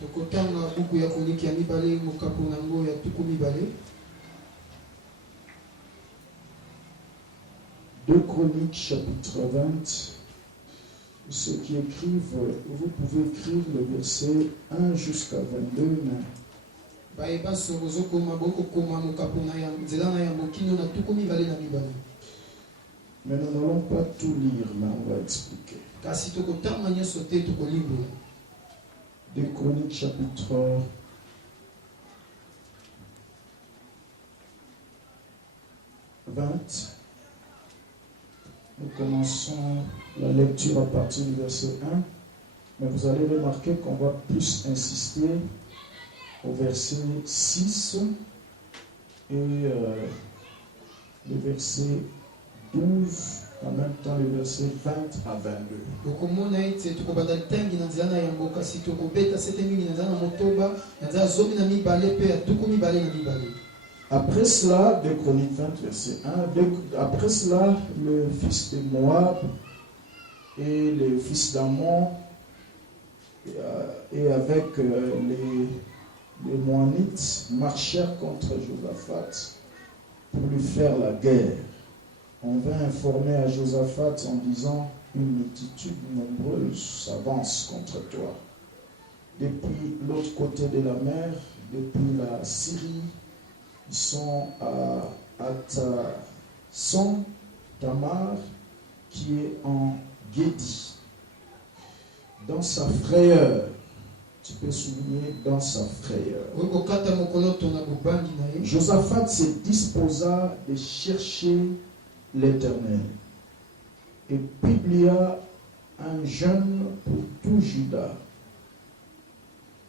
Tokotanga buku ya koniki ya mibale mokapo nango ya tuku mibale. 2 Chroniques chapitre 20. Ceux qui écrivent, vous pouvez écrire le verset 1 jusqu'à 22. Mais nous n'allons pas tout lire, mais on va expliquer. 2 Chroniques chapitre 20. Nous commençons la lecture à partir du verset 1, mais vous allez remarquer qu'on va plus insister au verset 6 et le verset 12, en même temps le verset 20 à 22. Après cela, 2 Chroniques 20, verset 1, après cela, le fils de Moab et le fils d'Ammon et avec les Moanites marchèrent contre Josaphat pour lui faire la guerre. On vint informer à Josaphat en disant: une multitude nombreuse s'avance contre toi. Depuis l'autre côté de la mer, depuis la Syrie, ils sont à Son Tamar, qui est en Guédi. Dans sa frayeur, tu peux souligner dans sa frayeur, Josaphat se disposa de chercher l'Éternel et publia un jeûne pour tout Juda.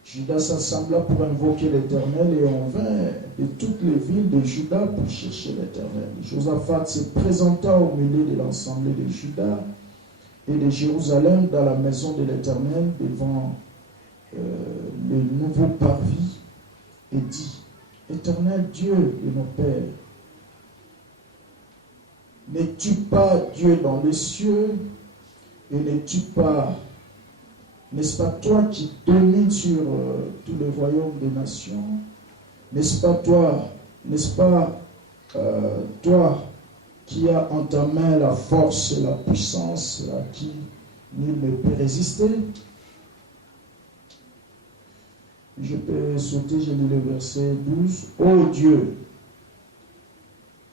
Juda s'assembla pour invoquer l'Éternel et on vint de toutes les villes de Juda pour chercher l'Éternel. Josaphat se présenta au milieu de l'assemblée de Juda et de Jérusalem dans la maison de l'Éternel devant le nouveau parvis et dit: Éternel Dieu de nos pères, n'es-tu pas Dieu dans les cieux et n'es-tu pas, n'est-ce pas toi qui domines sur tous les royaumes des nations? N'est-ce pas toi qui as en ta main la force et la puissance à qui nul ne peut résister? Je peux sauter, je lis le verset 12. Ô Dieu,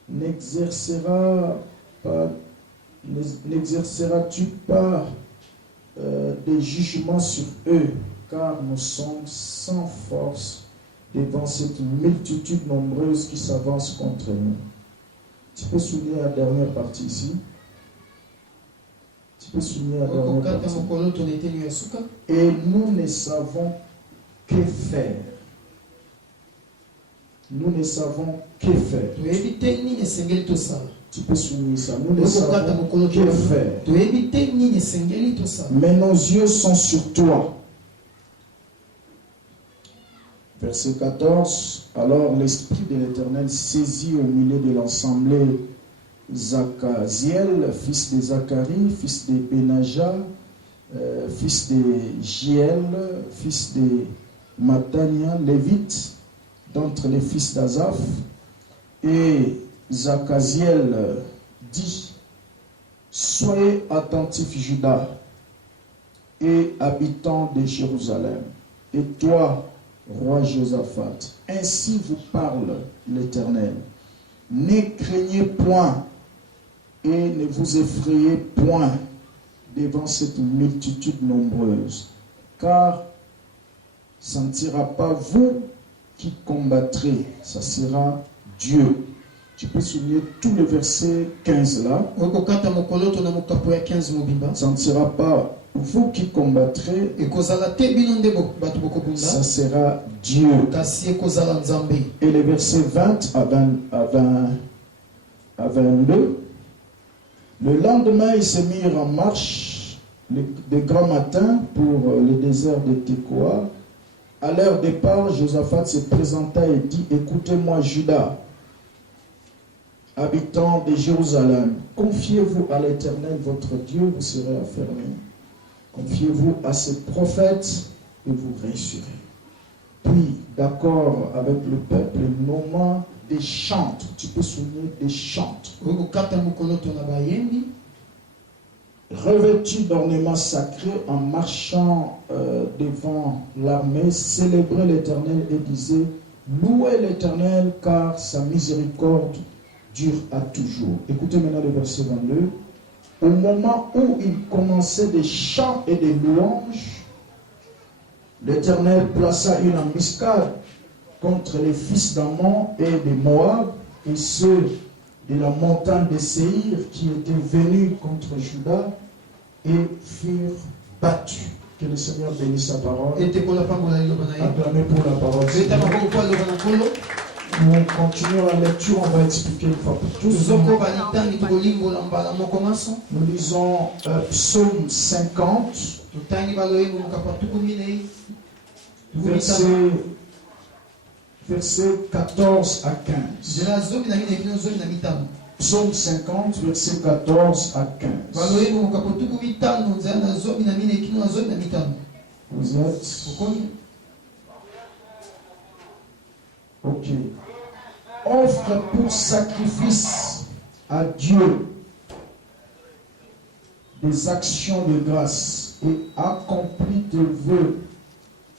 n'exerceras-tu pas des jugements sur eux, car nous sommes sans force devant cette multitude nombreuse qui s'avance contre nous. Tu peux souligner la dernière partie ici. Et nous ne savons que faire. Nous ne savons que faire. Tu peux souligner ça. Nous ne savons que faire. Mais nos yeux sont sur toi. Verset 14. Alors l'Esprit de l'Éternel saisit au milieu de l'assemblée Zachaziel, fils de Zacharie, fils de Benaja, fils de Giel, fils de Matania, lévite, d'entre les fils d'Azaph. Et Zachaziel dit: soyez attentifs, Juda, et habitants de Jérusalem, et toi, roi Josaphat, ainsi vous parle l'Éternel. Ne craignez point et ne vous effrayez point devant cette multitude nombreuse, car ça ne sera pas vous qui combattrez, ça sera Dieu. Tu peux souligner tout le verset 15 là. Ça ne sera pas vous qui combattrez, ça sera Dieu. Et les versets 20 à 22. Le lendemain, ils se mirent en marche de grand matin pour le désert de Tekoa. À leur départ, Josaphat se présenta et dit: écoutez-moi, Juda, habitants de Jérusalem, confiez-vous à l'Éternel votre Dieu, vous serez affermis. Confiez-vous à ses prophètes et vous réussirez. Puis, d'accord avec le peuple, nommant des chantres. Tu peux souligner des chantres. Revêtus d'ornements sacrés en marchant devant l'armée, célébrer l'Éternel et disait, louez l'Éternel car sa miséricorde dure à toujours. Écoutez maintenant le verset 22. Au moment où il commençait des chants et des louanges, l'Éternel plaça une embuscade contre les fils d'Ammon et de Moab et ceux de la montagne de Séhir qui étaient venus contre Juda et furent battus. Que le Seigneur bénisse sa parole. Acclamez pour la parole. Nous continuons la lecture, on va expliquer une fois pour tous. Nous lisons Psaume 50, versets 14 à 15. Psaume 50, versets 14 à 15. Vous êtes? Ok. Offre pour sacrifice à Dieu des actions de grâce et accomplis tes vœux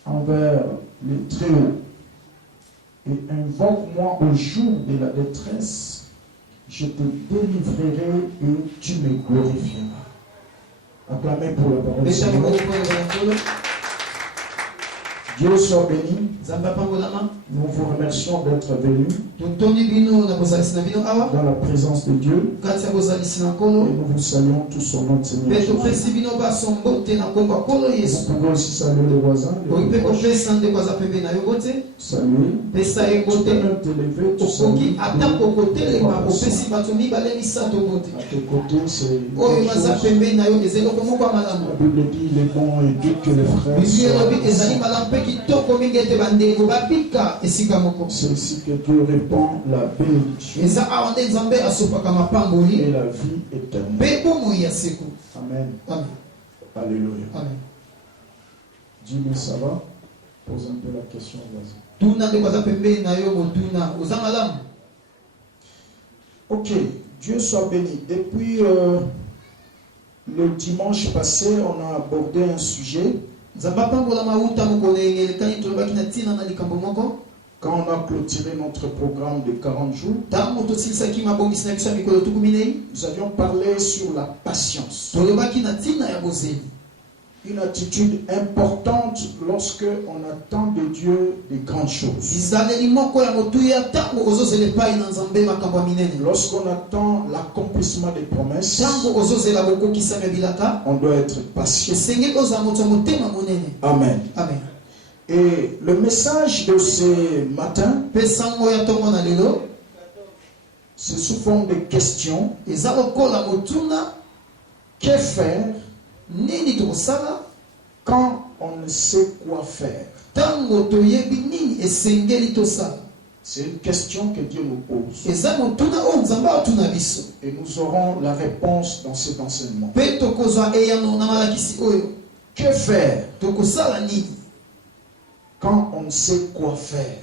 envers les Très-Hauts. Et invoque-moi au jour de la détresse, je te délivrerai et tu me glorifieras. Acclamez pour la parole de Dieu. Dieu soit béni. Nous vous remercions d'être venus dans la présence de Dieu. Et nous vous saluons tous au nom de Seigneur Jésus. Vous pouvez aussi saluer les voisins. Saluer. Tu peux même te lever. Tu salues. À tes côtés, c'est la Bible dit il est bon et doux que les frères soient. C'est ici que Dieu répand la bénédiction et la vie éternelle. Amen. Alléluia. Dis-moi, ça va? Pose un peu la question, vas-y. Ok, Dieu soit béni. Depuis le dimanche passé, on a abordé un sujet. Quand on a clôturé notre programme de 40 jours, nous avions parlé sur la patience. Une attitude importante lorsque on attend de Dieu des grandes choses. Lorsqu'on attend l'accomplissement des promesses, on doit être patient. Amen. Amen. Et le message de ce matin, c'est sous forme de questions. Que faire quand on ne sait quoi faire? C'est une question que Dieu nous pose. Et nous aurons la réponse dans cet enseignement. Que faire quand on ne sait quoi faire?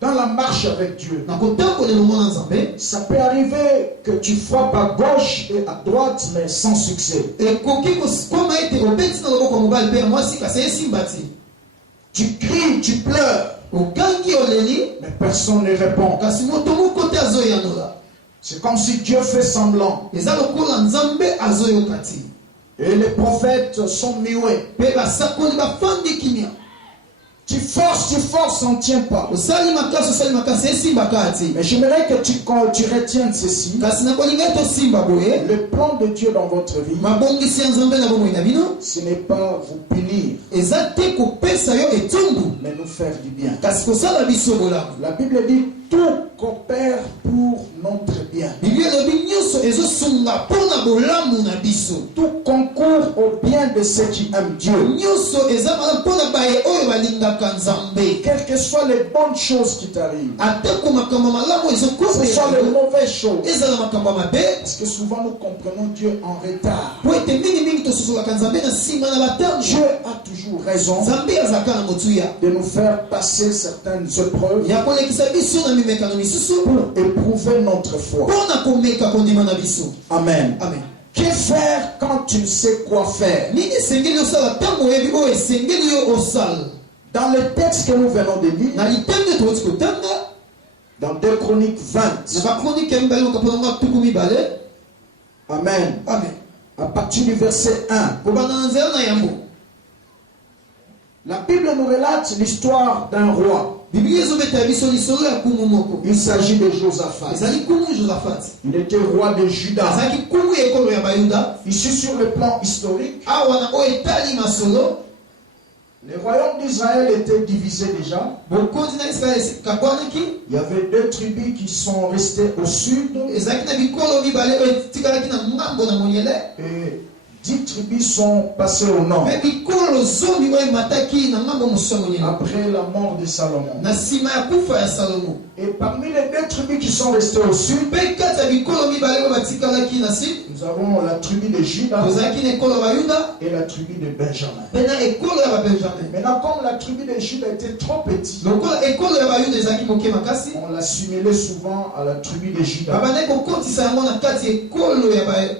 Dans la marche avec Dieu, ça peut arriver que tu frappes à gauche et à droite, mais sans succès. Tu cries, tu pleures, mais personne ne répond. C'est comme si Dieu fait semblant. Et les prophètes sont muets. Tu forces, ça ne tient pas. Mais j'aimerais que tu retiennes ceci. Le plan de Dieu dans votre vie, ce n'est pas vous punir, mais nous faire du bien. La Bible dit tout coopère pour notre bien. Tout concourt au bien de ceux qui aiment Dieu. Quelles que soient les bonnes choses qui t'arrivent, que ce sont les mauvaises choses. Parce que souvent nous comprenons Dieu en retard. Dieu a toujours raison de nous faire passer certaines épreuves pour éprouver notre foi. Amen. Amen. Que faire quand tu ne sais quoi faire? Dans le texte que nous venons de lire, dans 2 Chroniques 20, Amen. Amen. À partir du verset 1, la Bible nous relate l'histoire d'un roi. Il s'agit de Josaphat. Il était roi de Juda. Ici sur le plan historique, le royaume d'Israël était divisé déjà. Il y avait 2 tribus qui sont restées au sud. Et 10 tribus sont passées au nord. Après la mort de Salomon. Et parmi les 2 tribus qui sont restées au sud, nous avons la tribu de Juda et la tribu de Benjamin. Maintenant, comme la tribu de Juda était trop petite, on l'assimilait souvent à la tribu de Juda.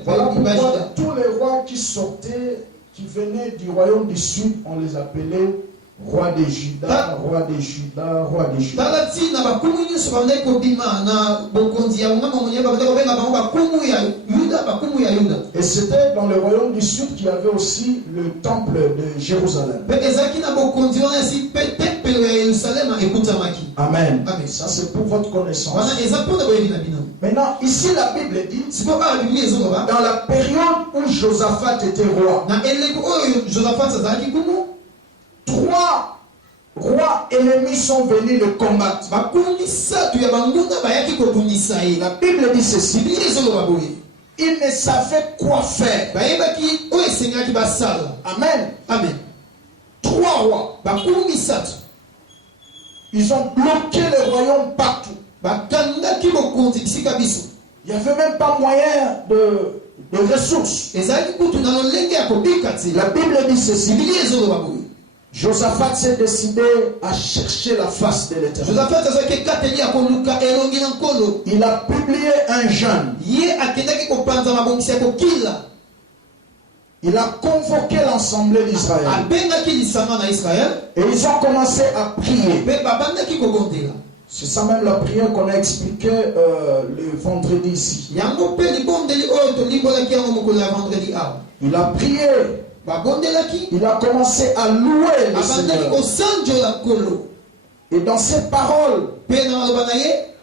Voilà pourquoi tous les rois qui sortaient, qui venaient du royaume du sud, on les appelait roi de Juda, roi de Juda, roi de Juda. Et c'était dans le royaume du sud qu'il y avait aussi le temple de Jérusalem. Amen. Ça c'est pour votre connaissance. Maintenant, ici la Bible dit, dans la période où Josaphat était roi, 3 rois ennemis sont venus le combattre. La Bible dit ceci. Ils ne savaient quoi faire. Amen. Amen. 3 rois. Ils ont bloqué le royaume partout. Il n'y avait même pas moyen de ressources. La Bible dit ceci. Josaphat s'est décidé à chercher la face de l'Éternel. Il a publié un jeûne. Il a convoqué l'Assemblée d'Israël. Et ils ont commencé à prier. C'est ça même la prière qu'on a expliqué le vendredi ici. Il a prié. Il a commencé à louer le Seigneur. Et dans ses paroles,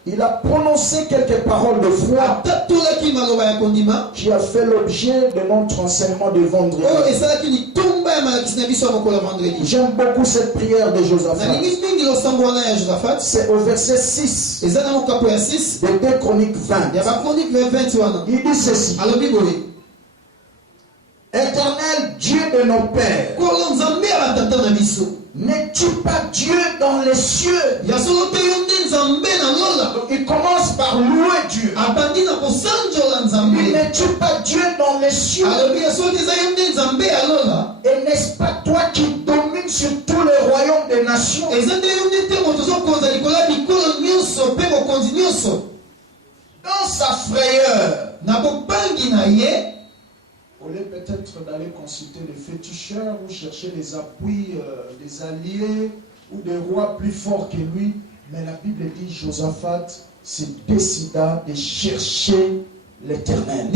il a prononcé quelques paroles de foi qui a fait l'objet de notre enseignement de vendredi. J'aime beaucoup cette prière de Josaphat. C'est au verset 6 de 2 Chroniques 20. Il dit ceci. Éternel Dieu de nos pères, n'es-tu pas Dieu dans les cieux? Il commence par louer Dieu. N'es-tu pas Dieu dans les cieux? Et n'est-ce pas toi qui domines sur tous les royaumes des nations? Dans sa frayeur, au lieu peut-être d'aller consulter les féticheurs ou chercher les appuis des alliés ou des rois plus forts que lui, mais la Bible dit Josaphat se décida de chercher l'Éternel.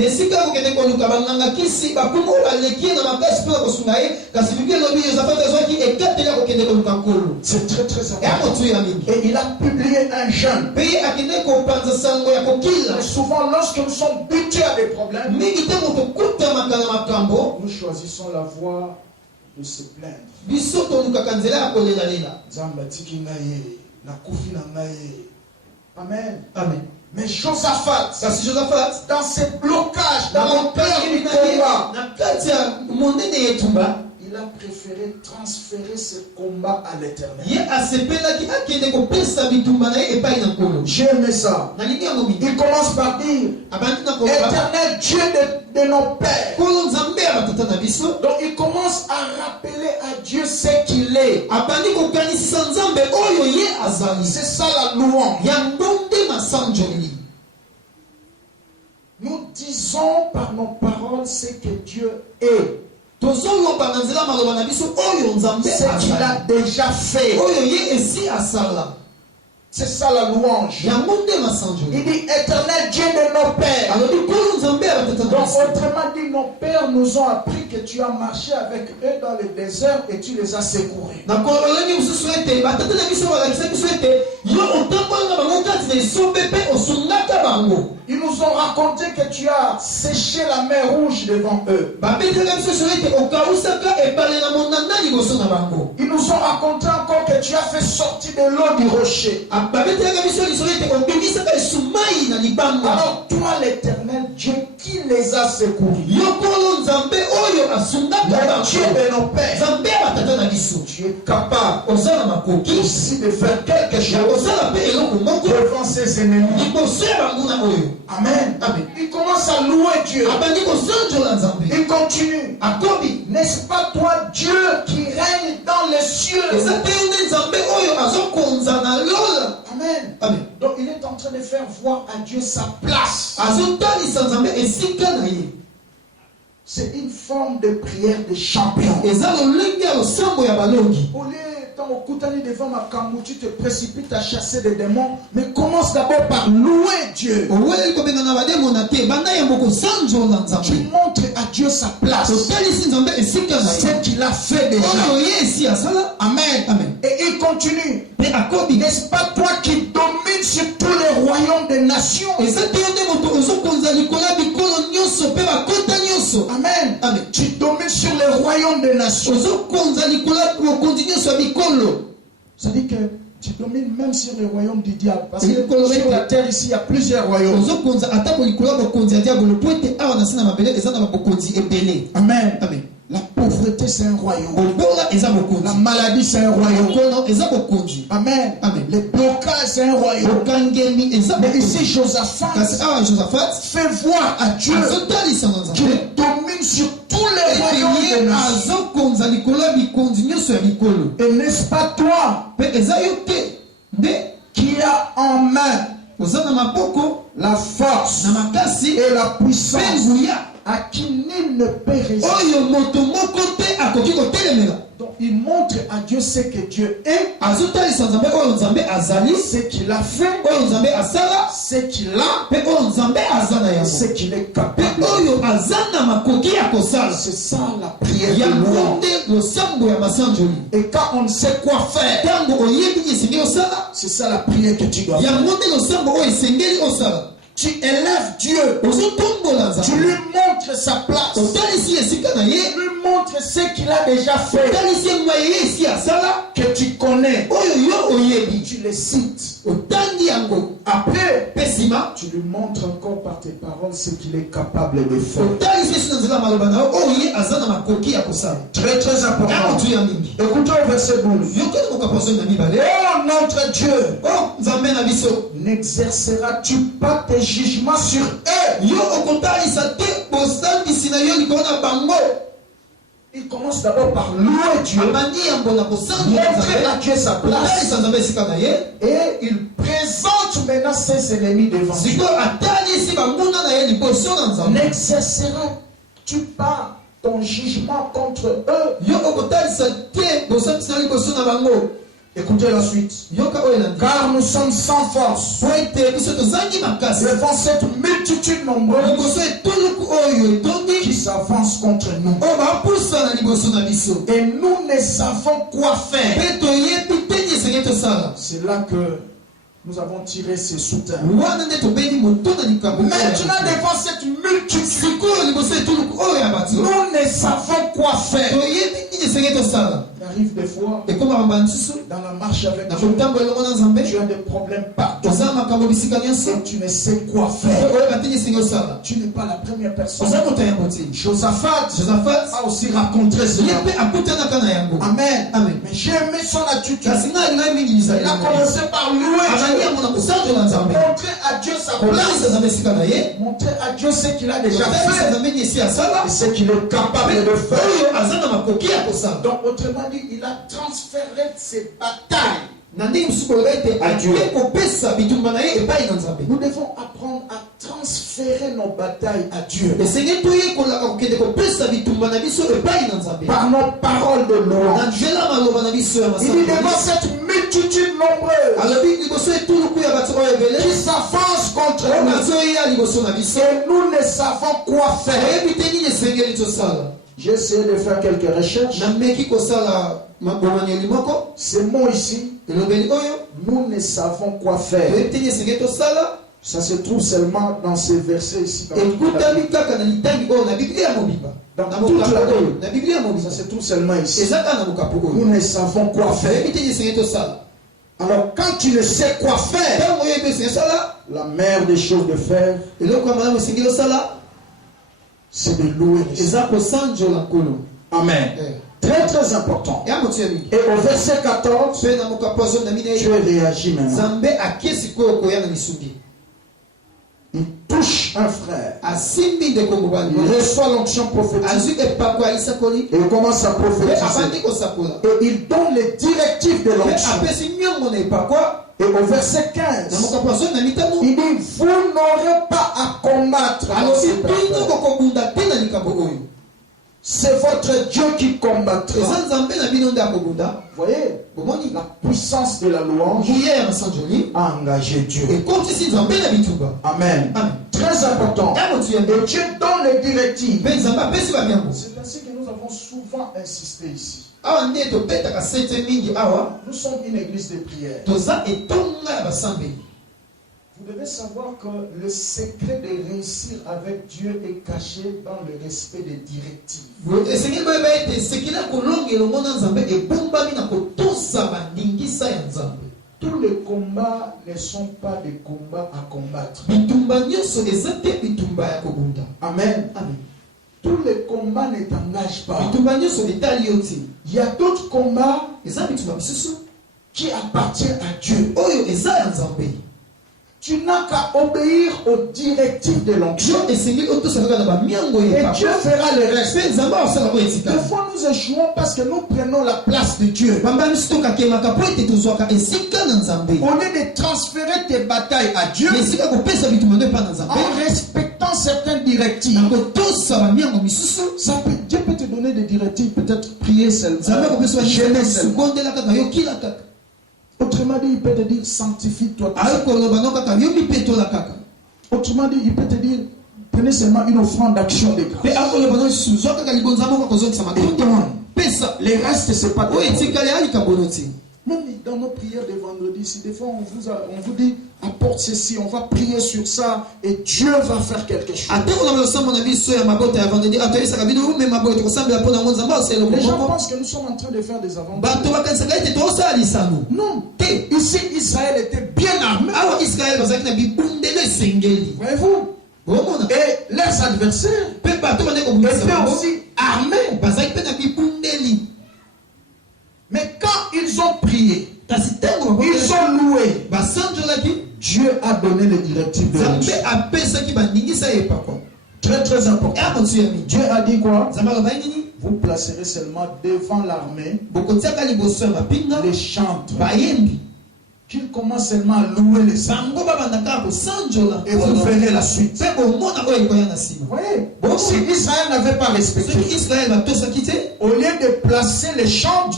C'est très très important. Et il a publié un jeûne. Souvent lorsque nous sommes butés à des problèmes, nous choisissons la voie de se plaindre. Amen. Amen. Mais Josaphat, dans ses blocages, dans le cœur du combat, il il a préféré transférer ce combat à l'Éternel. J'ai aimé ça. Il commence par dire, Éternel Dieu de nos pères. Donc il commence à rappeler à Dieu ce qu'il est. C'est ça la louange. Nous disons par nos paroles ce que Dieu est. Ce qu'il a déjà fait. C'est ça la louange. Il dit éternel Dieu de nos pères. Donc autrement dit, nos pères nous ont appris que tu as marché avec eux dans le désert et tu les as secourus. Ils nous ont raconté que tu as séché la mer rouge devant eux. Ils nous ont raconté encore que tu as fait sortir de l'eau du rocher. Alors toi l'Éternel Dieu qui les a secourus, le Dieu de nos pères, tu es capable aussi de faire quelque chose devant ses ennemis. Amen. Amen. Il commence à louer Dieu. Il continue. N'est-ce pas toi Dieu qui règne dans les cieux? Amen. Amen. Donc il est en train de faire voir à Dieu sa place. C'est une forme de prière de champion. Devant ma camou, tu te précipites à chasser des démons, mais commence d'abord par louer Dieu. Tu montres à Dieu sa place, ce qu'il a fait déjà. Amen. Amen. Et il continue. N'est-ce pas toi qui domines sur tous les royaumes des nations? Amen. Amen. Tu domines sur les royaumes des nations. Ça dit que tu domines même sur le royaume du diable. Parce que sur la terre ici, il y a plusieurs royaumes. Amen. Amen. La pauvreté, c'est un royaume. La maladie, c'est un royaume. Amen. Amen. Les blocages, c'est un royaume. Mais ici, Josaphat fait voir à Dieu qu'il domine sur tous les royaumes de et n'est-ce pas toi qui a en main la force et la puissance à qui nul ne peut résister. Donc il montre à Dieu ce que Dieu est, ce qu'il a fait, ce qu'il a, ce qu'il est capable. C'est ça la prière de louange. Et quand on ne sait quoi faire, c'est ça la prière que tu dois faire. Tu élèves Dieu. Tu lui montres sa place. Tu lui montres ce qu'il a déjà fait. Que tu connais. Tu le cites. Après, tu lui montres encore par tes paroles ce qu'il est capable de faire. Très très important. Écoutez au verset 12. Oh notre Dieu, n'exerceras-tu pas tes jugements sur eux? Il commence d'abord par louer Dieu, montrer à Dieu sa place, et il présente maintenant ses ennemis devant Dieu. N'exerceras-tu pas ton jugement contre eux? Écoutez la suite. Car nous sommes sans force devant cette multitude nombreuse qui s'avance contre nous. Et nous ne savons quoi faire. C'est là que nous avons tiré ces soutiens. Maintenant, devant cette multitude, nous ne savons quoi faire. Il arrive des fois, Et comme on dans la marche avec Dieu, tu as des problèmes partout. Et tu ne sais quoi faire. Tu n'es pas la première personne. Josaphat a aussi rencontré cela. Amen. Amen. Mais j'ai aimé son attitude. Il a commencé par louer, montrer à Dieu sa place, montrer à Dieu ce qu'il a déjà fait et ce qu'il est capable de faire. Donc autrement dit, il a transféré ses batailles à Dieu. Nous devons apprendre à transférer nos batailles à Dieu par nos paroles de louange. Il dit devant cette multitude nombreuse qui s'avance contre nous et nous ne savons quoi faire. J'ai essayé de faire quelques recherches. Ces mots ici, nous ne savons quoi faire. Ça se trouve seulement dans ces versets ici. Dans toute la Bible. Ça se trouve seulement ici. Nous ne savons quoi faire. Alors quand tu ne sais quoi faire, la meilleure des choses de faire, c'est de louer. Amen. Très très important. Et au verset 14, Dieu réagit maintenant. Il touche un frère. Il reçoit l'onction prophétique. Et il commence à prophétiser. Et il donne les directives de l'onction. Et au verset 15, il dit, vous n'aurez pas à combattre. C'est votre Dieu qui combattra. Vous voyez, la puissance de la louange a engagé Dieu. Amen. Très important. Et Dieu donne les directives. C'est ainsi que nous avons souvent insisté ici. Nous sommes une église de prière. Vous devez savoir que le secret de réussir avec Dieu est caché dans le respect des directives. Tous les combats ne sont pas des combats à combattre. Amen. Tous les combats ne t'engagent pas. Il y a d'autres combats qui appartiennent à Dieu. Tu n'as qu'à obéir aux directives de l'onction. Et Dieu fera le reste. Des fois nous échouons parce que nous prenons la place de Dieu. Au lieu de transférer tes batailles à Dieu, en respectant certaines directives, Dieu peut te donner des directives, peut-être prier seulement, jeûner seulement. Autrement dit, il peut te dire sanctifie-toi. Autrement dit, il peut te dire prenez seulement une offrande d'action de grâce. Les restes, c'est pas même dans nos prières de vendredi, si des fois on vous dit apporte ceci, on va prier sur ça et Dieu va faire quelque chose. Les gens pensent que nous sommes en train de faire des aventures. Non. Ici, Israël était bien armé. Voyez-vous? Et leurs adversaires étaient aussi armés. Mais quand ils ont prié, ils ont loué, Dieu a donné les directives de l'onction. Très très important. Dieu a dit quoi? Vous placerez seulement devant l'armée les chantres. Qu'ils commencent seulement à louer les saints. Et vous verrez la suite. Vous voyez? Donc si Israël n'avait pas respecté, au lieu de placer les chants,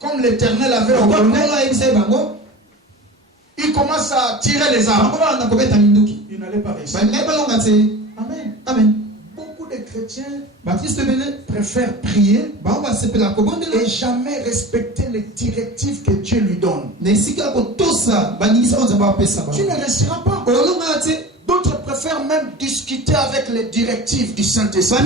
comme l'Éternel avait ordonné, il commence à tirer les armes. Il n'allait pas respecter. Amen. Amen. Beaucoup de chrétiens préfèrent prier et jamais respecter les directives que Dieu lui donne. Tu ne resteras pas. D'autres préfèrent préfèrent même discuter avec les directives du Saint-Esprit.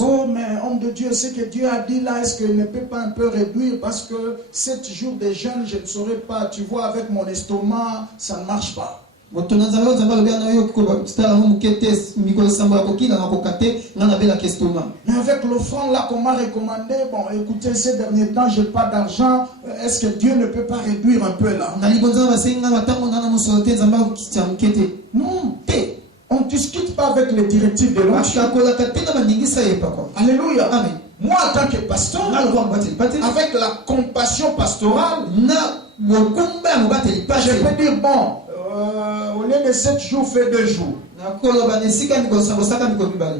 Oh, mais homme de Dieu, ce que Dieu a dit là, est-ce qu'il ne peut pas un peu réduire? Parce que 7 jours de jeûne, je ne saurais pas. Tu vois, avec mon estomac, ça ne marche pas. Mais avec l'offrande là qu'on m'a recommandé, bon, écoutez, ces derniers temps, je n'ai pas d'argent. Est-ce que Dieu ne peut pas réduire un peu là? Non. On ne discute pas avec les directives de l'onction. Alléluia. Amen. Moi, en tant que pasteur, avec la compassion pastorale, je peux dire, bon, au lieu de 7 jours, fais 2 jours.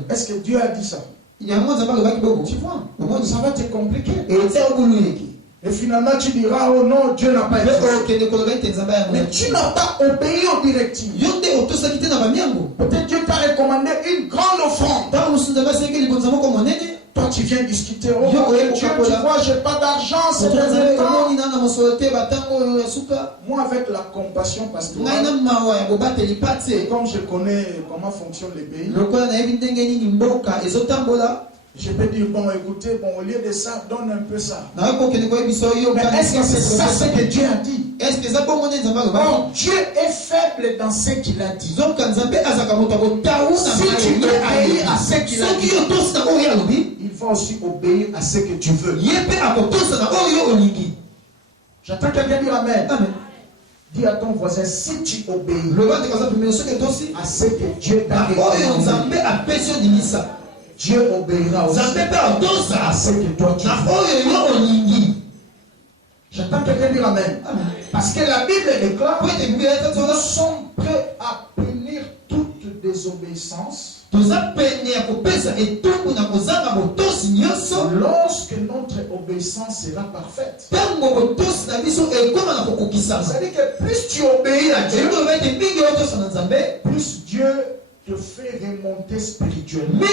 Est-ce que Dieu a dit ça? Tu vois, ça va te compliquer. Et finalement, tu diras, oh non, Dieu n'a pas été. Mais tu n'as pas obéi aux directives. Peut-être Dieu t'a recommandé une grande offrande. Toi, tu viens discuter. Oh, Dieu, tu vois, je n'ai pas d'argent, c'est très temps. Moi, avec la compassion pastorale, comme je connais comment fonctionnent les pays, je peux dire, bon, écoutez, bon, au lieu de ça, donne un peu ça. Mais est-ce que c'est ça ce que Dieu a dit? Bon, Dieu est faible dans ce qu'il a dit. Si tu obéis à ce qu'il a dit, il va aussi obéir à ce que tu veux. J'attends quelqu'un dire Amen. Dis à ton voisin, si tu obéis à ce que Dieu t'a dit, Dieu obéira aussi à ce que toi tu veux. J'attends quelqu'un dire Amen. Parce que la Bible déclare que nous sommes prêts à punir toute désobéissance lorsque notre obéissance sera parfaite. C'est-à-dire que plus tu obéis à Dieu, plus Dieu te fait remonter spirituellement.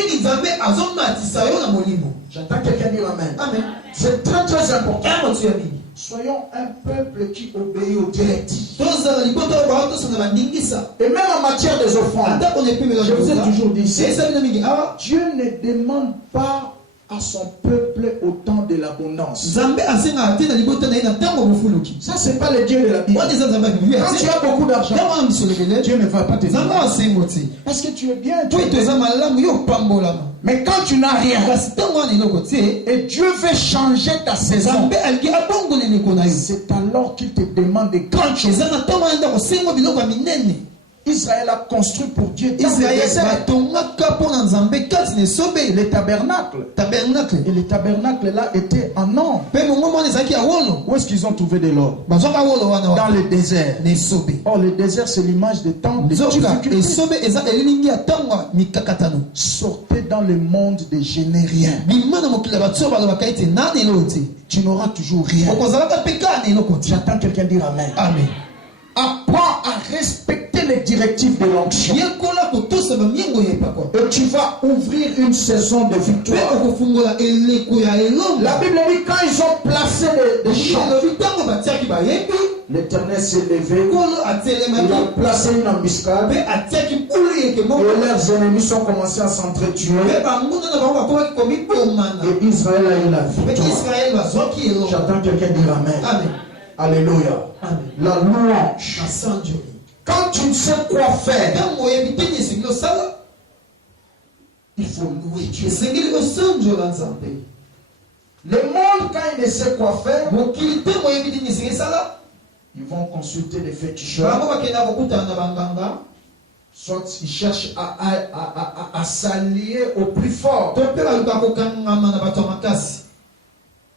J'attends quelqu'un dire Amen. C'est très très important. Soyons un peuple qui obéit aux directives. Et même en matière des offrandes, je vous ai toujours dit, Dieu ne demande pas à son peuple au temps de l'abondance. Ça, c'est pas le Dieu de la Bible. Quand tu as beaucoup d'argent, Dieu ne va pas te demander. Parce que tu es bien. Mais quand tu n'as rien, et Dieu veut changer ta saison, c'est alors qu'il te demande des grandes choses. Israël a construit pour Dieu dans le tabernacle. Et le tabernacle là était en or. Où est-ce qu'ils ont trouvé de l'or? Dans le désert. Or le désert c'est l'image des temps de difficultés. Sortez dans le monde des génériens. Tu n'auras toujours rien. J'attends quelqu'un dire Amen. Apprends à respecter les directives de l'onction. Et tu vas ouvrir une saison de victoire. La Bible dit quand ils ont placé des champs, l'Éternel s'est levé, il a placé une embuscade, et leurs ennemis sont commencés à s'entretuer. Et Israël a eu la victoire. J'attends quelqu'un dire Amen. Alléluia. La louange. Quand tu ne sais quoi faire, il faut louer Dieu. Le monde, quand il ne sait quoi faire, ils vont consulter les féticheurs. Soit ils cherchent à s'allier au plus fort.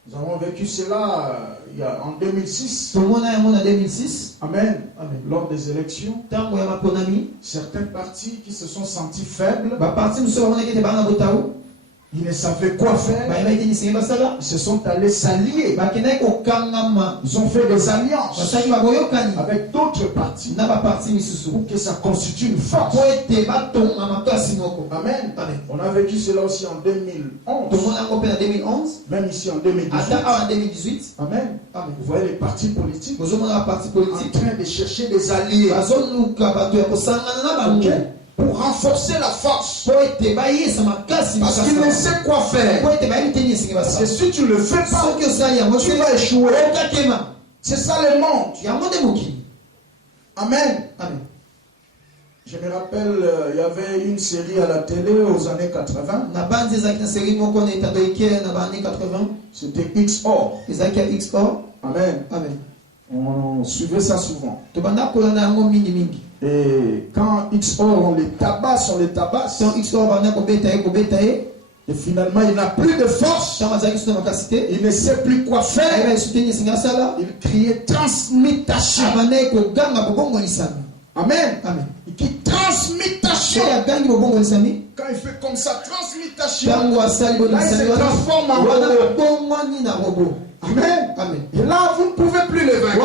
Nous avons vécu cela en 2006. Amen. Lors des élections, certains partis qui se sont sentis faibles Ils ne savaient quoi faire. Ils se sont allés s'allier. Ils ont fait des alliances avec d'autres partis pour que ça constitue une force. Amen. On a vécu cela aussi en 2011. Même ici en 2018. Amen. Vous voyez les partis politiques en train de chercher des alliés. Okay. Pour renforcer la force. Parce qu'il ne sait quoi faire. Parce que si tu ne le fais pas, tu vas échouer. C'est ça le monde. Amen. Je me rappelle, il y avait une série à la télé aux années 80. C'était XOR. Amen. On suivait ça souvent. Et quand XOR, on les tabasse. Et finalement, il n'a plus de force. Il ne sait plus quoi faire. Il criait transmutation. Amen. Il dit transmutation. Quand il fait comme ça, transmutation, là, il se transforme en robot. Amen. Et là, vous ne pouvez plus le vaincre.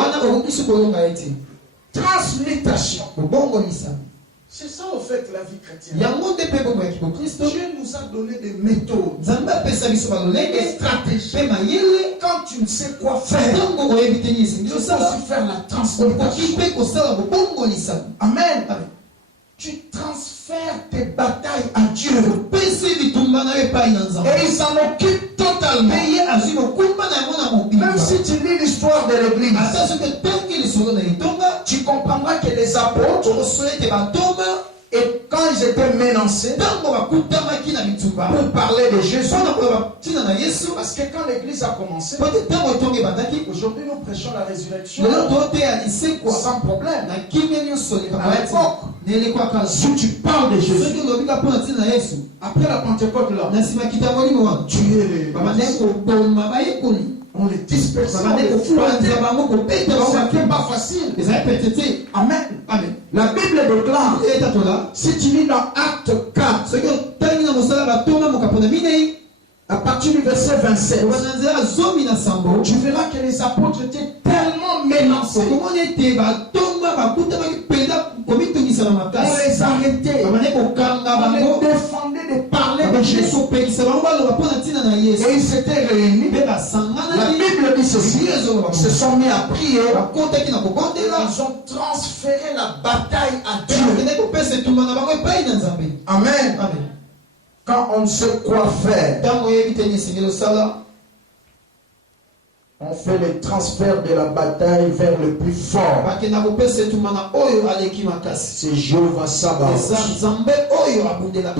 Transmutation. C'est ça au fait la vie chrétienne. Dieu nous a donné des méthodes, des stratégies. Quand tu ne sais quoi faire, tu peux aussi faire la transmutation. Amen. Tu transfères tes batailles à Dieu. Et il s'en occupe totalement. Même si tu lis l'histoire de l'église, tu comprendras que les apôtres, et quand ils étaient menacés pour parler de Jésus, parce que quand l'église a commencé, aujourd'hui nous prêchons la résurrection sans problème. À l'époque, si tu parles de Jésus, après la Pentecôte là, tuer on les disperse. C'était pas facile. Amen. La Bible déclare, si tu lis dans Acte 4, à partir du verset 27, tu verras que les apôtres étaient tellement menacés. On les arrêtait. On les défendait de parler de Jésus. Et ils s'étaient réunis. La Bible dit ceci. Ils se sont mis à prier. Ils ont transféré la bataille à Dieu. Amen. Quand on ne sait quoi faire, on fait le transfert de la bataille vers le plus fort. C'est Jéhovah Sabaoth,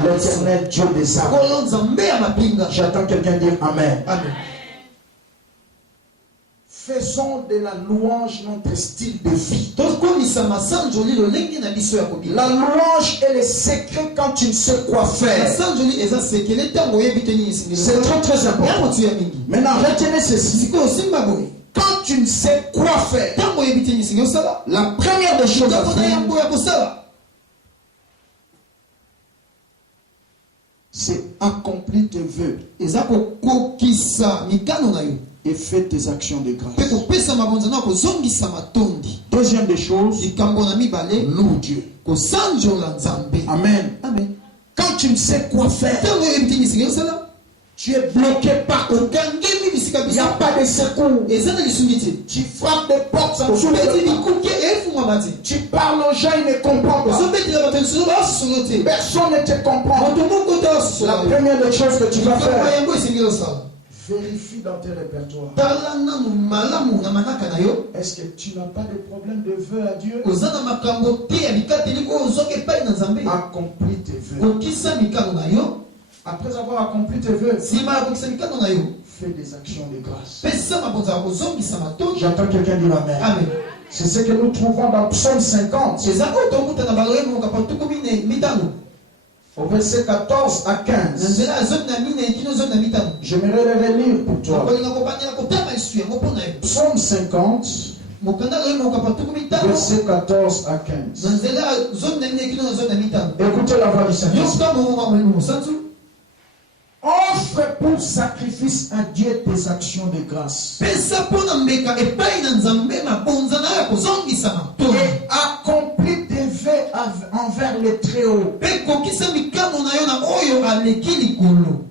l'éternel Dieu des armées. J'attends quelqu'un dire Amen. Faisons de la louange notre style de vie. La louange est le secret quand tu ne sais quoi faire. C'est très très important. Maintenant, retenez ceci. Quand tu ne sais quoi faire, la première des choses à faire, c'est accomplir tes vœux et fais tes actions de grâce. Deuxième des choses, loue Dieu. Amen. Quand tu ne sais quoi faire, tu es bloqué par aucun. Il n'y a pas de secours. Tu frappes des portes, tu parles aux gens, ils ne comprennent pas. Personne ne te comprend. La première des choses que tu vas faire, vérifie dans tes répertoires. Est-ce que tu n'as pas de problème de vœux à Dieu? Accomplis tes vœux. Après avoir accompli tes vœux, fais des actions de grâce. J'entends quelqu'un dire Amen. C'est ce que nous trouvons dans Psaume 50. Au verset 14 à 15. J'aimerais le relire pour toi. Psaume 50, verset 14 à 15. Écoutez la voix du Seigneur. Oh pour sacrifice à Dieu tes actions de grâce. Pesa pona mbeka epai na nzambe mabonza na ya kozongisa matoyi. Et accomplis tes vœux envers le Très-Haut. Pe kokisa mikano na yo na oyo aleki likolo.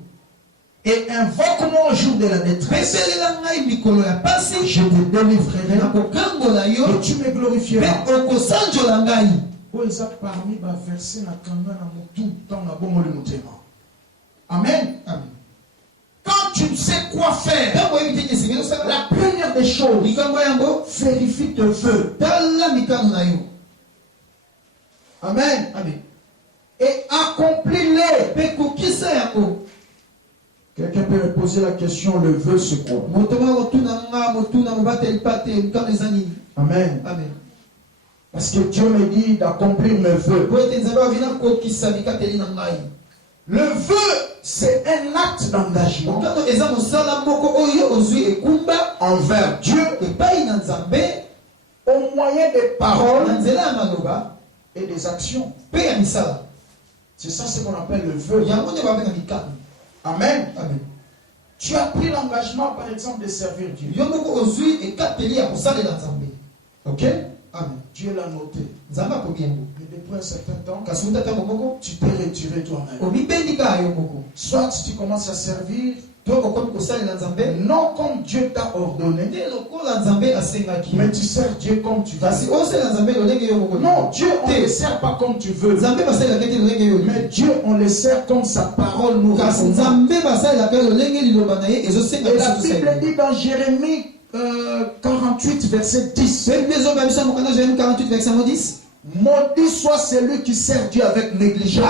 Et invoque-moi au jour de la détresse. Pepelela ngai mikolo ya pasi. Je te délivrerai. Nakokangola yo. Et tu me glorifieras. Pe okosanjola ngai. Oza parmi ba verset na kanga na mutu tant na bomo le mutema. Amen. Amen. Quand tu ne sais quoi faire, la première des choses, vérifie tes vœux. Amen. Amen. Et accomplis-les. Quelqu'un peut me poser la question, le vœu c'est quoi? Amen. Amen. Parce que Dieu me dit d'accomplir mes vœux. Le vœu, c'est un acte d'engagement envers Dieu au moyen des paroles et des actions. C'est ça ce qu'on appelle le vœu. Amen. Amen. Tu as pris l'engagement, par exemple, de servir Dieu. Ok? Amen. Dieu l'a noté. Mais depuis un certain temps, tu t'es retiré toi-même. Soit tu commences à servir, non comme Dieu t'a ordonné, mais tu sers Dieu comme tu veux. Non, Dieu on ne le sert pas comme tu veux. Mais Dieu on le sert comme sa parole nous raconte. Et la Bible dit dans Jérémie 48 verset 10. Maudit soit celui qui sert Dieu avec négligence.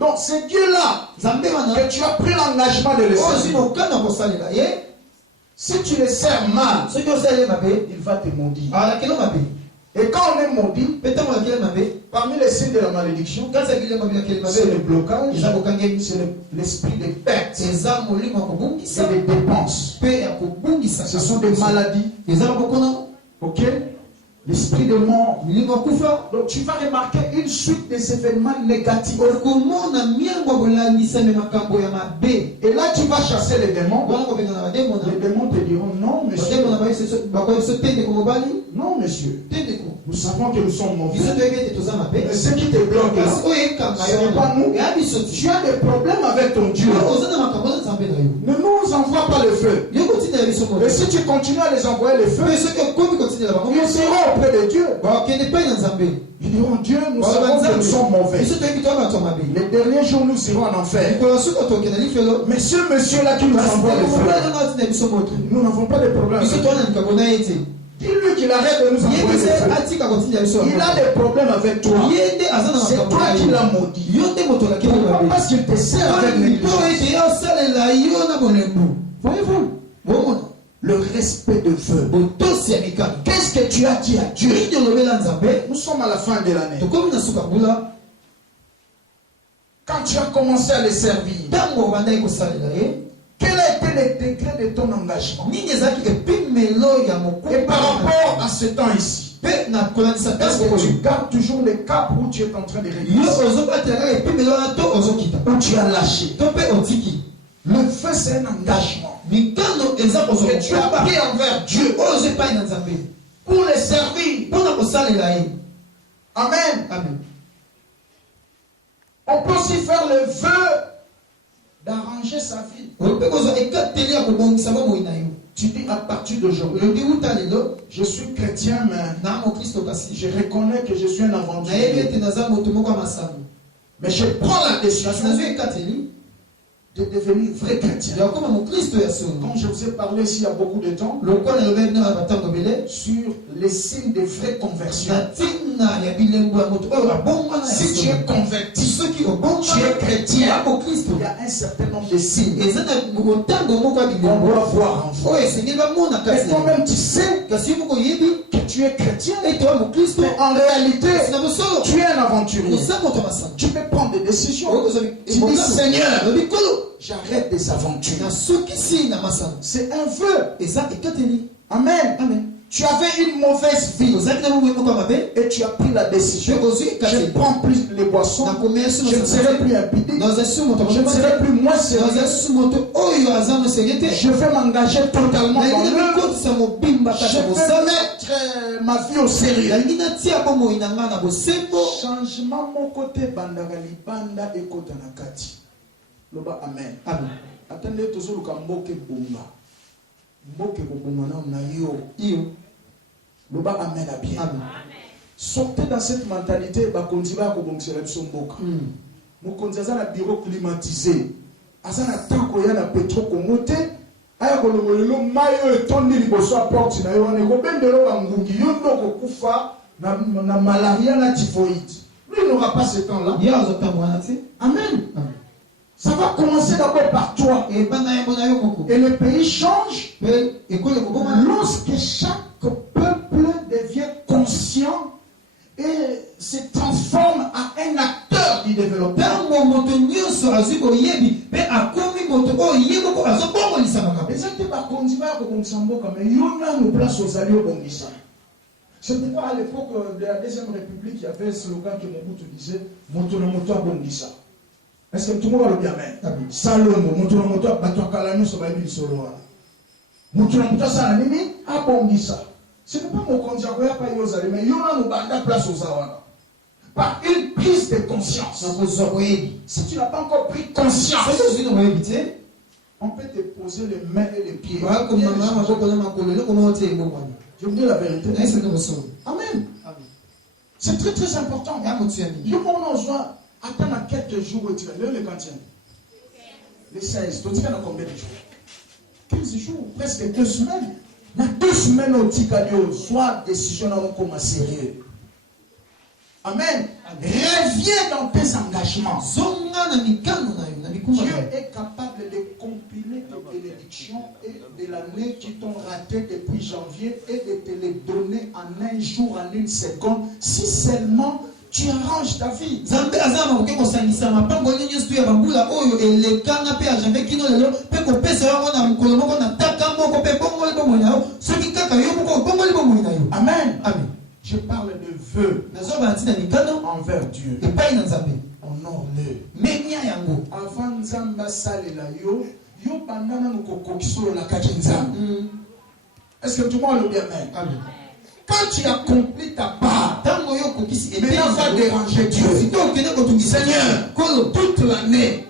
Donc c'est Dieu-là que tu as pris l'engagement de le servir. Si tu le sers mal, il va te maudire. Et quand on est maudit, parmi les signes de la malédiction, c'est le blocage, c'est l'esprit de perte et des dépenses. Ce sont des maladies. Ok? L'esprit de mort. Donc tu vas remarquer une suite des événements négatifs. Et là tu vas chasser les démons. Les démons te diront non monsieur. Non monsieur. Nous savons que nous sommes mauvais. Mais ce qui te bloque là, ce n'est pas nous. Tu as des problèmes avec ton Dieu. Ne nous envoie pas le feu. Et si tu continues à les envoyer le feu, ils seront auprès de Dieu. Ils diront Dieu, nous savons que nous sommes mauvais. Les derniers jours, nous irons en enfer. Mais ce monsieur-là qui nous envoie le feu, nous n'avons pas de problème. Dis-lui qu'il arrête de nous envoyer le feu. Il a des problèmes avec toi. C'est toi qui l'as maudit. Pourquoi? Parce qu'il te sert avec négligence. Voyez-vous? Le respect de feu. Qu'est-ce que tu as dit à Dieu? Nous sommes à la fin de l'année. Quand tu as commencé à les servir, quel a été le degré de ton engagement? Et par rapport à ce temps ici, est-ce que tu gardes toujours le cap où tu es en train de régler? Où tu as lâché? Le feu, c'est un engagement que tu as pris envers Dieu pour les servir. Amen. Amen. On peut aussi faire le vœu d'arranger sa vie. Tu dis à partir d'aujourd'hui, je suis chrétien, mais je reconnais que je suis un aventurier. Mais je prends la décision de devenir vrai chrétien. Comme je vous ai parlé ici il y a beaucoup de temps, sur les signes de vraie conversion. Si tu es converti, tu es chrétien, il y a un certain nombre de signes qu'on doit voir en toi. Et toi-même tu sais que tu es chrétien, mais en réalité tu es un aventurier. Tu peux prendre des décisions. Tu dis Seigneur, j'arrête des aventures. C'est un vœu. Amen. Amen. Tu avais une mauvaise vie et tu as pris la décision. Je prends plus les boissons. Je ne serai plus impudique. Je ne serai plus moins sérieux. Je vais m'engager totalement dans l'œuvre. Je vais mettre ma vie au sérieux. Changement mon côté bandaka libanda ekota na kati. Loba amen. Attendez toujours le kamboke bunga. Mboke kobunga na yo. Loba amen à bien. Sortez dans cette mentalité bakonzi ba ko bongisa biso mboka. Mokonzi azana bureau climatisé. Azana tanko ya na pétro ko mote. Aya ko longolelo mayo etondi liboso a porte na yo ne ko bendelo bangungi yo ndoko kufa na malaria na typhoïde. Lui n'aura pas ce temps-là. Amen. Ça va commencer d'abord par toi. Et le pays change lorsque chaque peuple devient conscient et se transforme en un acteur du développement. C'est pourquoi à l'époque de la Deuxième République, il y avait ce slogan que Mobutu disait Moto no moto abongisa. Est-ce que tout le monde va le bien mettre? Salongo, moto no moto batwakala so bayibi solo wana. Moto no moto sala nini abongisa. Ce n'est pas mon konzi akoya pa yozali mais yona no banda place aux awana. Par une prise de conscience. Si tu n'as pas encore pris conscience, on peut te poser les mains et les pieds. Je vous dis la vérité. Amen. C'est très très important. Je dois attendre quelques jours et tu vas le quantien. Les 16. Tu vas combien de jours? 15 jours, presque 2 semaines. Dans 2 semaines, au Tikadio, soit décision comme sérieux. Amen. Reviens dans tes engagements. Dieu est capable de compiler tes bénédictions et de l'année qui t'ont raté depuis janvier et de te les donner en un jour, en une seconde, si seulement tu arranges ta vie. Amen. Amen. Je parle de vœux envers Dieu. Honore-le. Avant Nzamba salela yo, yo bandana nukokokiso la kati Nzamba. Est-ce que tout le monde le bien même? Amen. Quand tu accomplis ta part, maintenant va déranger Dieu. Seigneur, toute l'année,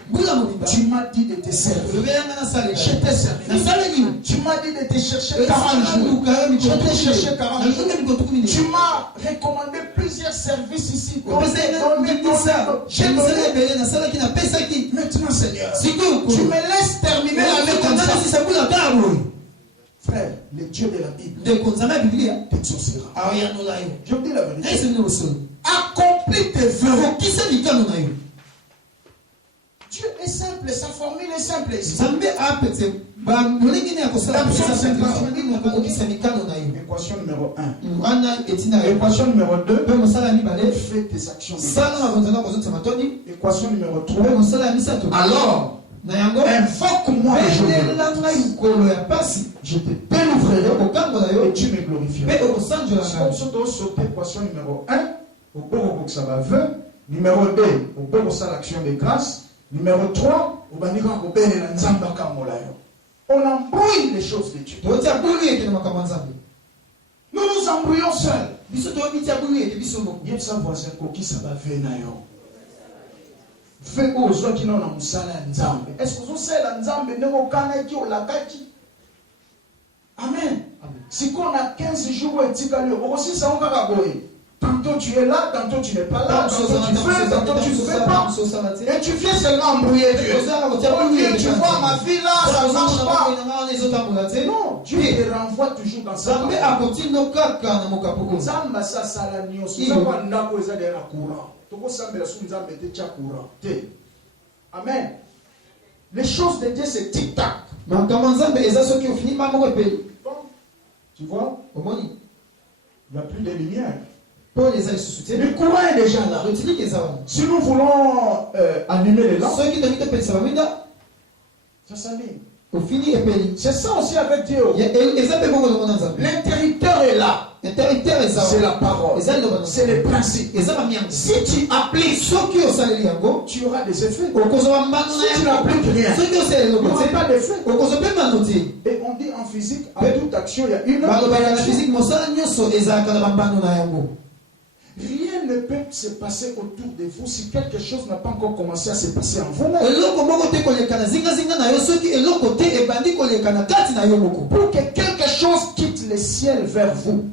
tu m'as dit de te servir. Je t'ai servi. Tu m'as dit de te chercher 40 jours. Je t'ai cherché 40 jours. Tu m'as recommandé plusieurs services ici. Maintenant, Seigneur, tu me laisses terminer l'année comme ça. Frère, le Dieu de la Bible t'exaucera. Je vous dis la vérité. Accomplis tes vœux. Dieu est simple, sa formule est simple. Équation numéro 1. Équation numéro 2. Fais tes actions. Équation numéro 3. Alors, invoque-moi je te délivrerai et tu me glorifieras. Équation numéro 1. Numéro 2. L'action de grâce. Numéro 3. On embrouille les choses de Dieu. Nous nous embrouillons seuls. Fais aux gens qui n'ont pas Nzambe. Est-ce que vous savez la Nzambe ne vous connaissez pas la kaki? Amen. Si on a 15 jours et tikali, aussi ça on va goyer. Tantôt tu es là, tantôt tu n'es pas là, tantôt tu fais, tantôt tu ne fais pas. Et tu viens seulement embrouiller Dieu. Tu vois ma vie là, ça ne marche pas. Non, Dieu te renvoie toujours dans sa vie. Nzamba sa sala nyonso. Nzamba ndako eza de la courant. Amen. Les choses de Dieu c'est tic-tac. Tu vois? Il n'y a plus de lumière. Le courant est déjà là. Si nous voulons allumer les lampes, ça s'allume. C'est ça aussi avec Dieu. L'interrupteur est là. C'est la parole. C'est les principes. Si tu appliques, tu auras des effets. Si tu n'appliques rien, il n'y aura pas d'effet. Et on dit en physique, en toute action, il y a une réaction. Rien ne peut se passer autour de vous si quelque chose n'a pas encore commencé à se passer en vous-même. Pour que quelque chose quitte le ciel vers vous,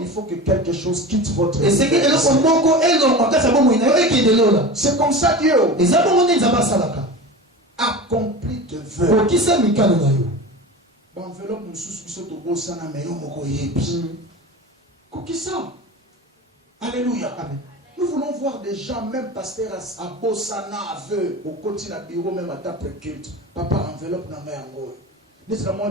il faut que quelque chose quitte votre vie. C'est comme ça Dieu accomplit de vœux. Enveloppe nous sous Alléluia. Amen. Nous voulons voir des gens, même pasteurs à Bossana, à Veux, au quotidien, à bureau, même à ta pré-culte. Papa, enveloppe n'a pas encore. N'est-ce moi,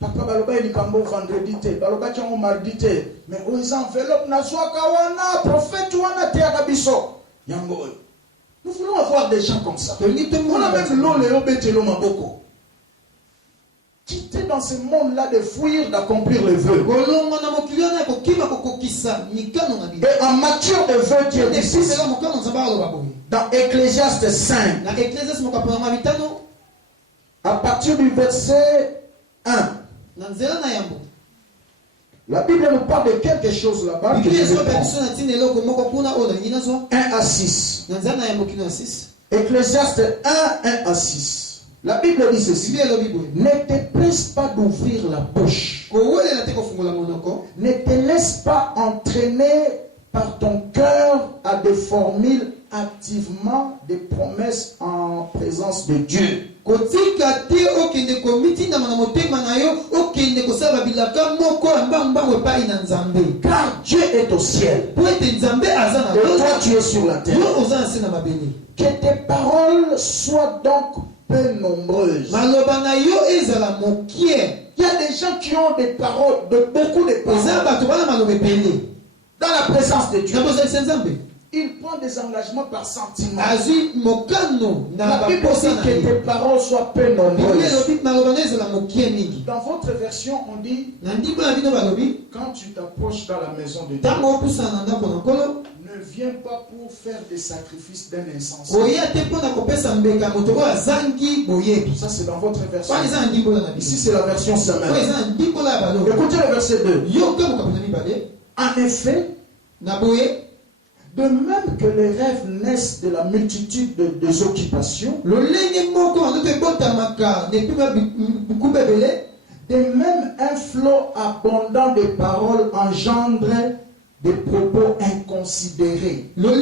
papa, baloba il kambo vendredi te, baloba qui mardi te. Mais aux enveloppes, n'a soit kawana, prophète wana te agabiso. Yango. Nous voulons avoir des gens comme ça. On a même l'eau, les obételo maboko. Quitter dans ce monde-là de fuir, d'accomplir les vœux. Et en matière de vœux, Dieu dit dans Ecclésiaste 5, à partir du verset 1, la Bible nous parle de quelque chose là-bas. 1 à 6. Ecclésiaste 1, 1 à 6. La Bible dit ceci. Ne te presse pas d'ouvrir la bouche. Ne te laisse pas entraîner par ton cœur à des formules activement des promesses en présence de Dieu. Car Dieu est au ciel. Et toi tu es sur la terre. Que tes paroles soient donc peu nombreuses. Il y a des gens qui ont des paroles, beaucoup de paroles. Dans la présence de Dieu. Il prend des engagements par sentiment. La Bible dit que tes paroles soient peu nombreuses. Dans votre version, on dit quand tu t'approches dans la maison de Dieu, ne viens pas pour faire des sacrifices d'un insensé. Ça, c'est dans votre version. Ici, c'est la version Samuel. Écoutez le verset 2. En effet, de même que les rêves naissent de la multitude des occupations, de même un flot abondant de paroles engendre des propos inconsidérés. Écoutez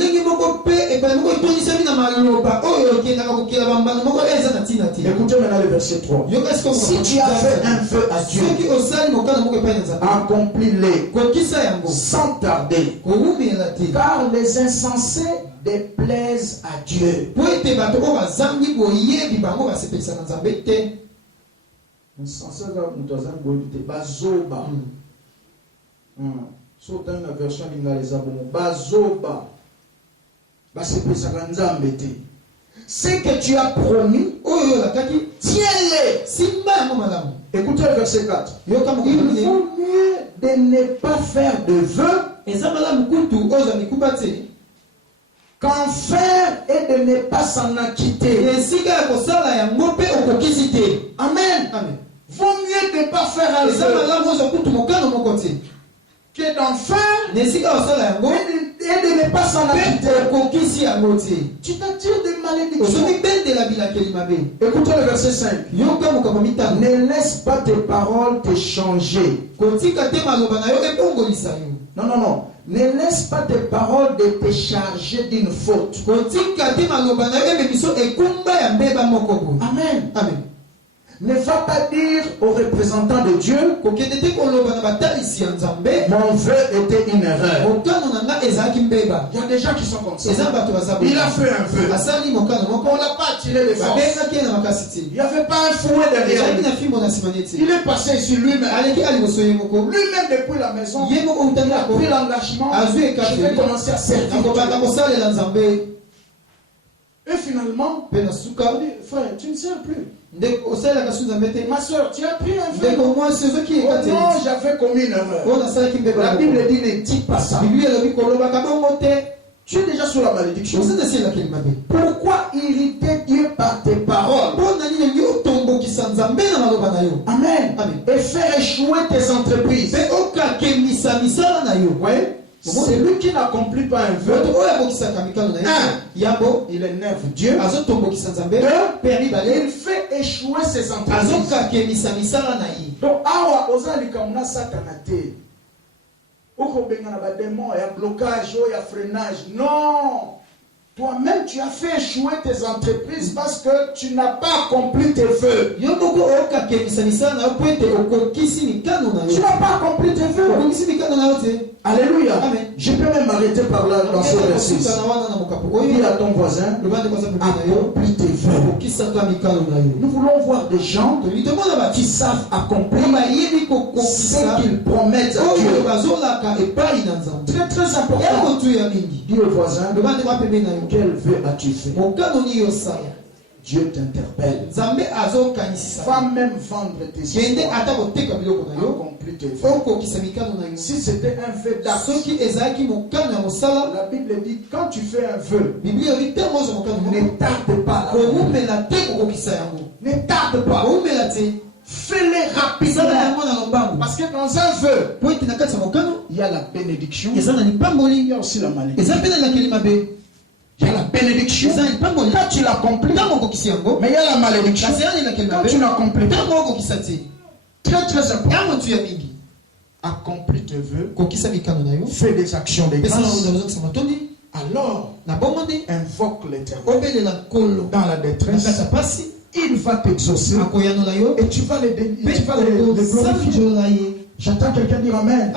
maintenant le verset 3. Si tu as fait un vœu à Dieu, accomplis-les sans tarder, car les insensés déplaisent à Dieu. Surtout une version bazoba. Ce que tu as promis, tiens-les. Écoutez le verset 4. Il vaut mieux de ne pas faire de vœux qu'en faire et de ne pas s'en acquitter. Amen. Vaut mieux de ne pas faire un vœu que d'en faire et de ne pas s'en acquitter. Tu t'attires de malédiction. Écoutez le verset 5. Ne laisse pas tes paroles te changer. Non. Ne laisse pas tes paroles de te charger d'une faute. Amen. Ne va pas dire aux représentants de Dieu, mon vœu était une erreur. Il y a des gens qui sont comme ça. Il a fait un vœu. On l'a pas attiré les forces. Il n'y avait pas un fouet derrière lui. Il est passé sur lui-même. Lui-même depuis la maison, il a pris l'engagement. Je vais commencer à servir. Et finalement, Pe na suka. on dit, frère, tu ne sers plus. Ndeko osala ka sunza mbete. Ma soeur, tu as pris un feu. Ndeko moi c'est ce qui est Oh katé. non, j'avais commis une erreur. On a ça qui me La Bible dit, ne dis pas ça. Bible elobi koloba ka bongo te. Tu es déjà sous la malédiction. Chose na sila ki mabe. Pourquoi irriter Dieu par tes paroles? Pona nini ngi tombo ki sanza mbena maloba na yo. Amen. Amen. Et faire échouer tes entreprises. Pe oka ke misala na yo. Oui. Celui qui n'accomplit pas un vœu, Moto oya bokisa kamikalo na yo. Yabo il énerve Dieu. azo tombo ki sanza mbe. Deux, Peri bale. il fait échouer ses entreprises. Azoka ke misala na yi. Donc, awa ozalika muna satana te. Oko benga na ba démon, il y a blocage, il y a freinage. Non. Toi-même, tu as fait échouer tes entreprises parce que tu n'as pas accompli tes vœux. Yo moko oka ke misala na yo poete okokisi mikano na Tu yo. n'as pas accompli tes vœux. Okokisi mikano na yo te. Alléluia. Amen. Je peux même m'arrêter par là dans ce verset. Dis à ton voisin, accomplis tes vœux. Nous voulons voir des gens qui savent accomplir ce qu'ils promettent à Dieu. Très très important. Dis au voisin, quel vœu as-tu fait? Dieu t'interpelle. Va même vendre tes histoires. Accomplis tes vœux. Si c'était un vœu d'acte, la Bible dit quand tu fais un vœu, ne tarde pas là. Ne tarde pas. Fais-les rapidement. Parce que dans un vœu, il y a la bénédiction, il y a aussi la malédiction. Il y a la bénédiction quand tu l'accomplis, mais il y a la malédiction quand tu n'accomplis pas. Très très important. Accomplis tes vœux, fais des actions de grâce. Alors, invoque l'Éternel. Dans la détresse, il va t'exaucer et tu vas le glorifier. J'entends quelqu'un dire Amen.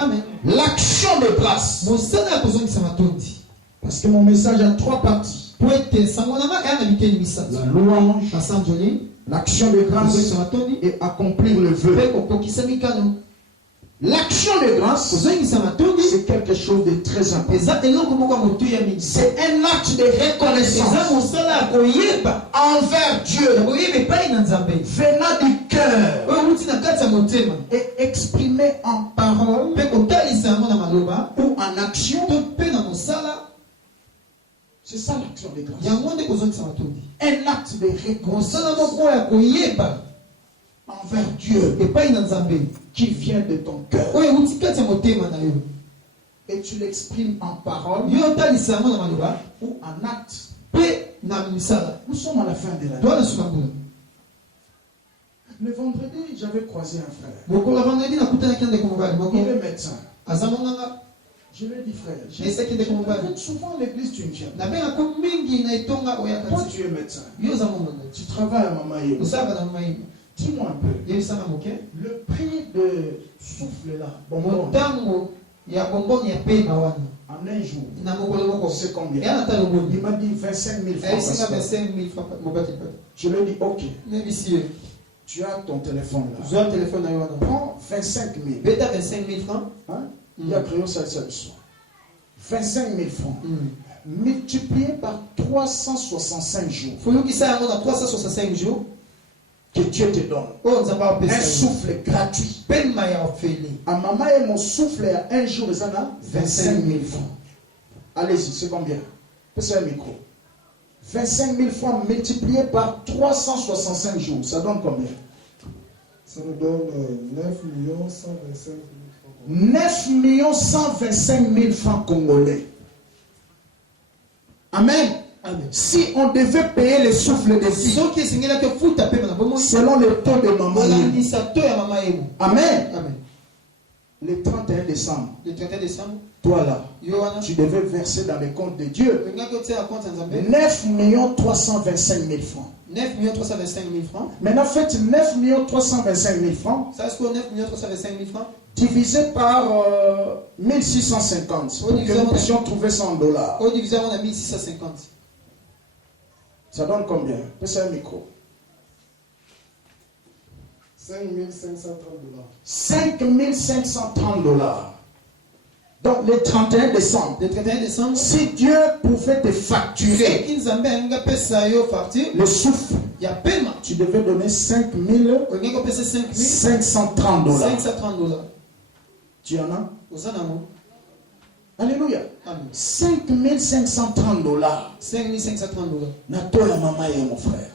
L'action de grâce. Parce que mon message a trois parties. La louange, l'action de grâce et accomplir le vœu. L'action de grâce, c'est quelque chose de très important. C'est un acte de reconnaissance envers Dieu, venant du cœur et exprimé en parole ou en action. C'est ça l'action de grâce. Un acte de reconnaissance envers Dieu qui vient de ton cœur. Et tu l'exprimes en parole ou en acte. Nous sommes à la fin de l'année. Le vendredi, j'avais croisé un frère. Il est médecin. Je lui ai dit, frère, souvent à l'église, tu ne viens pas. Toi, tu es médecin. Tu travailles à Mamaï. Dis-moi un peu. Le prix de souffle là, bonbon, en un jour, c'est combien? Il m'a dit 25 000 francs. Je lui ai dit, ok. Tu as ton téléphone là. Prends 25 000. Hein? Il y a créé ça le soir. 25 000 francs. Multiplié par 365 jours. Que Dieu te donne. Un souffle gratuit. À maman et mon souffle à un jour, ça a 25 000 francs. Allez-y, c'est combien? C'est un micro. 25 000 francs multiplié par 365 jours, ça donne combien? Ça nous donne 9 125 000 francs. 9 125 000 francs congolais. Amen. Si on devait payer le souffle de vie selon le taux de maman, Amen. Le 31 décembre, toi là, tu devais verser dans les comptes de Dieu 9 325 000 francs. 9 325 000 francs. Maintenant, faites 9 325 000 francs. Ça c'est quoi 9 325 000 francs? Divisé par 1650. Pour que nous puissions trouver ça en dollars. Divisé par 1650. Ça donne combien? C'est un micro. 5 530 $. 5 530 $. Donc le 31 décembre, Le 31 décembre, si Dieu pouvait te facturer soki Nzambe alingi apesa yo facture le souffle, ya paiement, tu devais donner olingi kopesa 5 $530. 530 $. Tu en as? Oza nango? Alléluia. Amen. $5,530. 5530 $. Natoya mama et mon frère.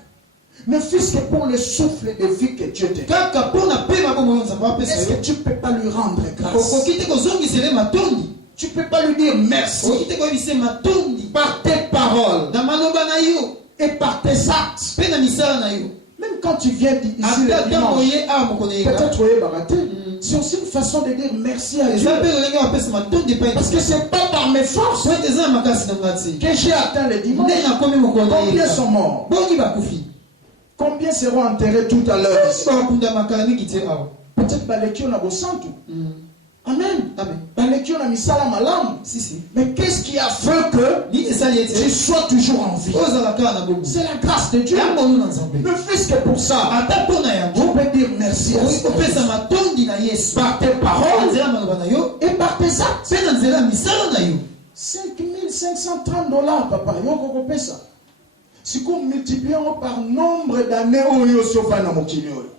Mais fils, que pour le souffle de vie que Dieu te donne, Kaka pona paiement bomo Nzambe apesa est-ce yo. que tu ne peux pas lui rendre grâce? Okoki te kozongisela matondi. Tu ne peux pas lui dire merci Okoki te koyebisa matondi. par tes paroles Na maloba na yo, et par tes actes. pe na misala na yo. Même quand tu viens ici le Ata tango dimanche, ye a mokolo yenga. peut-être oui, baraté. C'est aussi une façon de dire merci à Dieu. Eza pe olingi apesa matondi pa Parce que ce n'est pas par mes forces so ete eza makasi na ngati. que j'ai atteint le dimanche. Nde nakomi mokolo Combien yenga. sont morts? Bongi bakufi. Combien seront enterrés tout à l'heure ici? Bakunda makala mingi te awa. Peut-être balekio na bosantu. Amen. Amen. Balekio na misala malam. Si si. Mais qu'est-ce qui a fait que Ni esali tu ete. sois toujours en vie? Ozala kaka na bobu. C'est la grâce de Dieu. Yango nu na Nzambe. Ne fût-ce que pour ça, Ata pona tu yango. peux dire merci à Okoki kopesa Dieu. matondi na Yesu. Par tes Na paroles nzela maloba na yo. et par tes actes. Pe na nzela misala na yo. $5,530, papa. Yoko kopesa. Si vous multipliez par nombre d'années où vous avez na mokili oyo.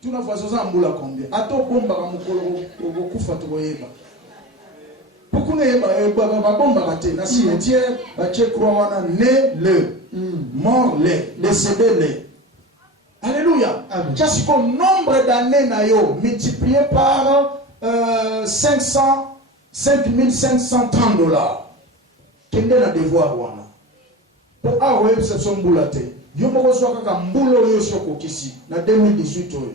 Tu n'as pas besoin de combien? Ato bomba ka mokolo okufa to yeba. Beaucoup ne yeba ba bomba raté na cimetière ba che croix wana né le mort le décédé le. Alléluia. Amen. Qu'est-ce que nombre d'années na yo multiplié par 5,530 $. Kende na devoir wana. Pour avoir cette somme boulate. Yo moko so kaka mbulo yo soko kisi na 2018 oyo.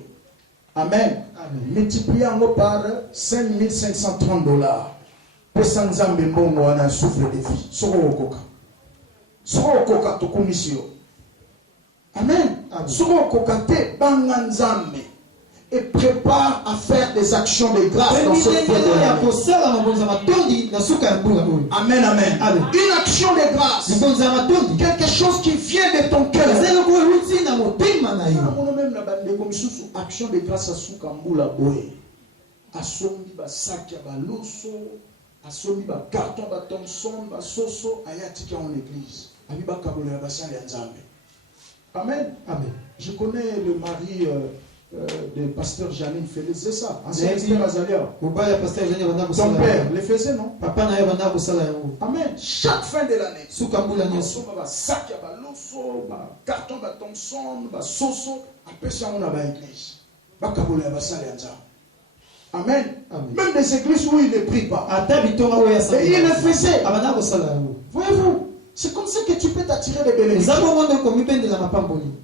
Amen. Amen. Multiplié par 5,530 $. Pesa Nzambe mbongo wana souffle de vie. Soko okoka. Soko okoka to komisio. Amen. Amen. Soko okoka te banga Nzambe. Et prépare à faire des actions de grâce dans cette fête de l'année. Amen, amen. Amen. Une action de grâce. Quelque chose qui vient de ton cœur. Action de grâce à Soukambula Boé. Asombi Basaki Baloso. Asombi Carton Thompson. Basoso. Ayatika en église. Abiba Kabula Basali Nzambe. Amen. Amen. Je connais le mari de pasteur Janine Félix, c'est ça. Ancien Esther Azalia. Ton père le faisait, non? Amen. Chaque fin de l'année. Sac à baloso, carton à Thompson, soso, après ça on a l'église. Amen. Même des églises où il ne prie pas. Et il le faisait. Voyez-vous? C'est comme ça que tu peux t'attirer des bénédictions.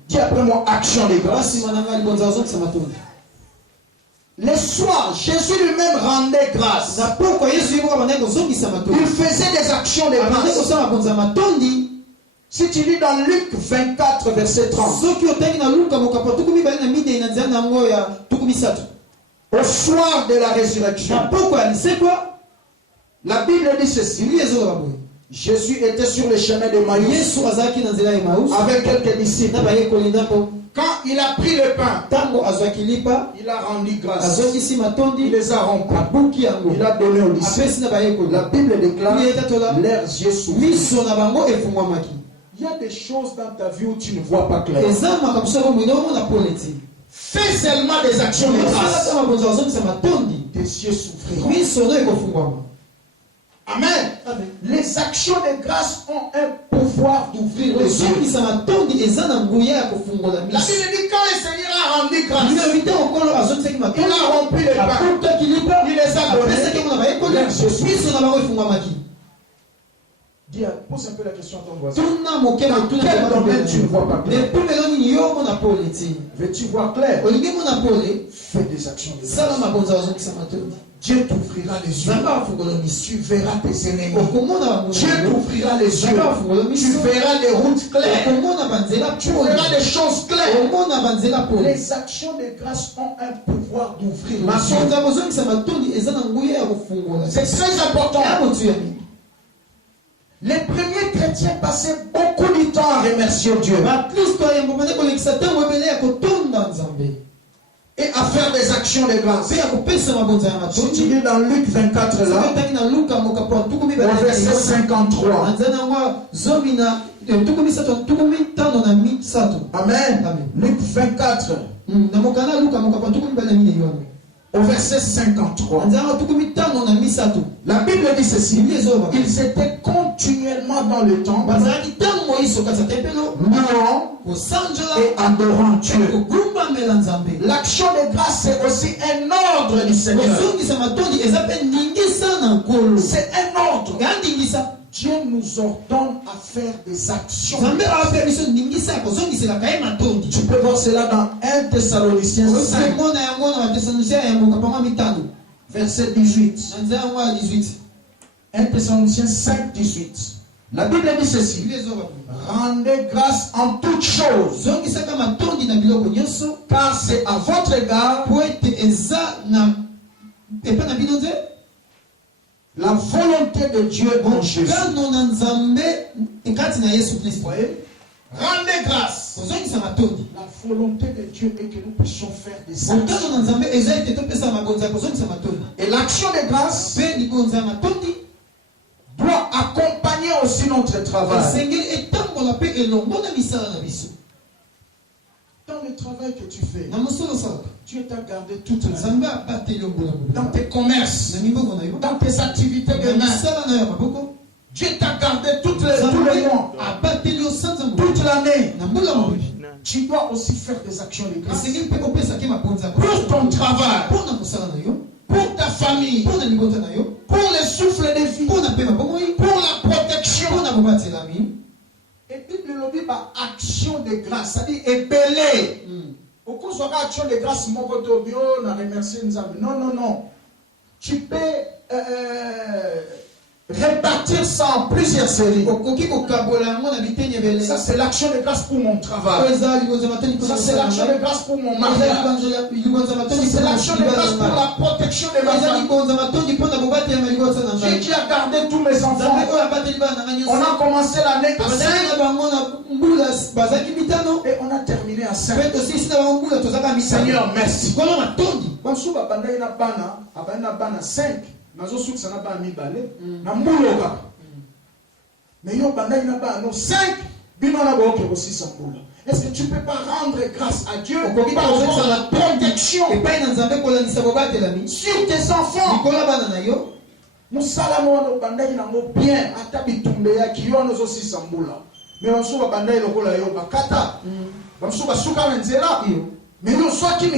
Dis après moi, action de grâce. Le soir, Jésus lui-même rendait grâce. Il faisait des actions de grâce. Si tu lis dans Luc 24, verset 30. Au soir de la résurrection. La Bible dit ceci. Jésus était sur le chemin de Maïs avec quelques disciples. Quand il a pris le pain, il a rendu grâce. Il les a rompus. Il a donné aux disciples. La Bible déclare leurs yeux s'ouvrirent. Il y a des choses dans ta vie où tu ne vois pas clair. Fais seulement des actions de grâce. Tes yeux s'ouvriront. Amen. Amen. Les actions de grâce ont un pouvoir d'ouvrir les yeux. La Bible dit quand le Seigneur a rendu grâce, il a rempli les pains, il les a donnés. Dis, pose un peu la question à ton voisin. Dans quel domaine tu ne vois pas clair? Veux-tu voir clair? Fais des actions de grâce. Dieu t'ouvrira les yeux. Tu verras tes ennemis. Dieu t'ouvrira les yeux. Tu verras les routes claires. Tu verras les choses claires. Les actions de grâce ont un pouvoir d'ouvrir les yeux. C'est très important. Les premiers chrétiens passaient beaucoup de temps à remercier Dieu et à faire des actions de grâce. Si tu lis dans Luc 24 là, au verset 53. Amen. Luc 24. Au verset 53. La Bible dit ceci. Ils étaient continuellement dans le temple, louant et adorant Dieu. L'action de grâce, c'est aussi un ordre du Seigneur. C'est un ordre. Dieu nous ordonne à faire des actions. Tu peux voir cela dans 1 Thessaloniciens 5, verset 18. 1 Thessaloniciens 5, 18. La Bible dit ceci. Rendez grâce en toutes choses, car c'est à votre égard la volonté de Dieu en Jésus. Rendez grâce. La volonté de Dieu est que nous puissions faire des actions. Et l'action de grâce doit accompagner aussi notre travail. Dans le travail que tu fais, Dieu t'a gardé toute la vie. Dans tes commerces, dans tes activités de main, Dieu t'a gardé tout le mois, toute l'année. Tu dois aussi faire des actions de grâce pour ton travail, pour ta famille, pour le souffle de vie, pour la protection. Et puis le lobby par action de grâce, c'est-à-dire ébélé. Pourquoi soit action de grâce, mon bio, on a remercié Nzambe. Non, non, non. Tu peux répartir ça en plusieurs séries. Ça, c'est l'action de grâce pour mon travail. Ça, c'est l'action de grâce pour mon mariage. Ça, c'est l'action de grâce pour la protection de ma famille. Dieu qui a gardé tous mes enfants. On a commencé l'année à 5 et on a terminé à 5. Seigneur, merci. Nazo souk sana ba mi balé na mbuloka mais yo banda ina ba no 5 bino na bo ke aussi sambula. Est-ce que tu peux pas rendre grâce à Dieu pour la protection sur tes enfants? Musala mo banda ina mo bien ata bitumbe ya kiyo no aussi sambula mais on so banda ilo kola yo bakata on so basuka nzela iyo. Mais nous soit qui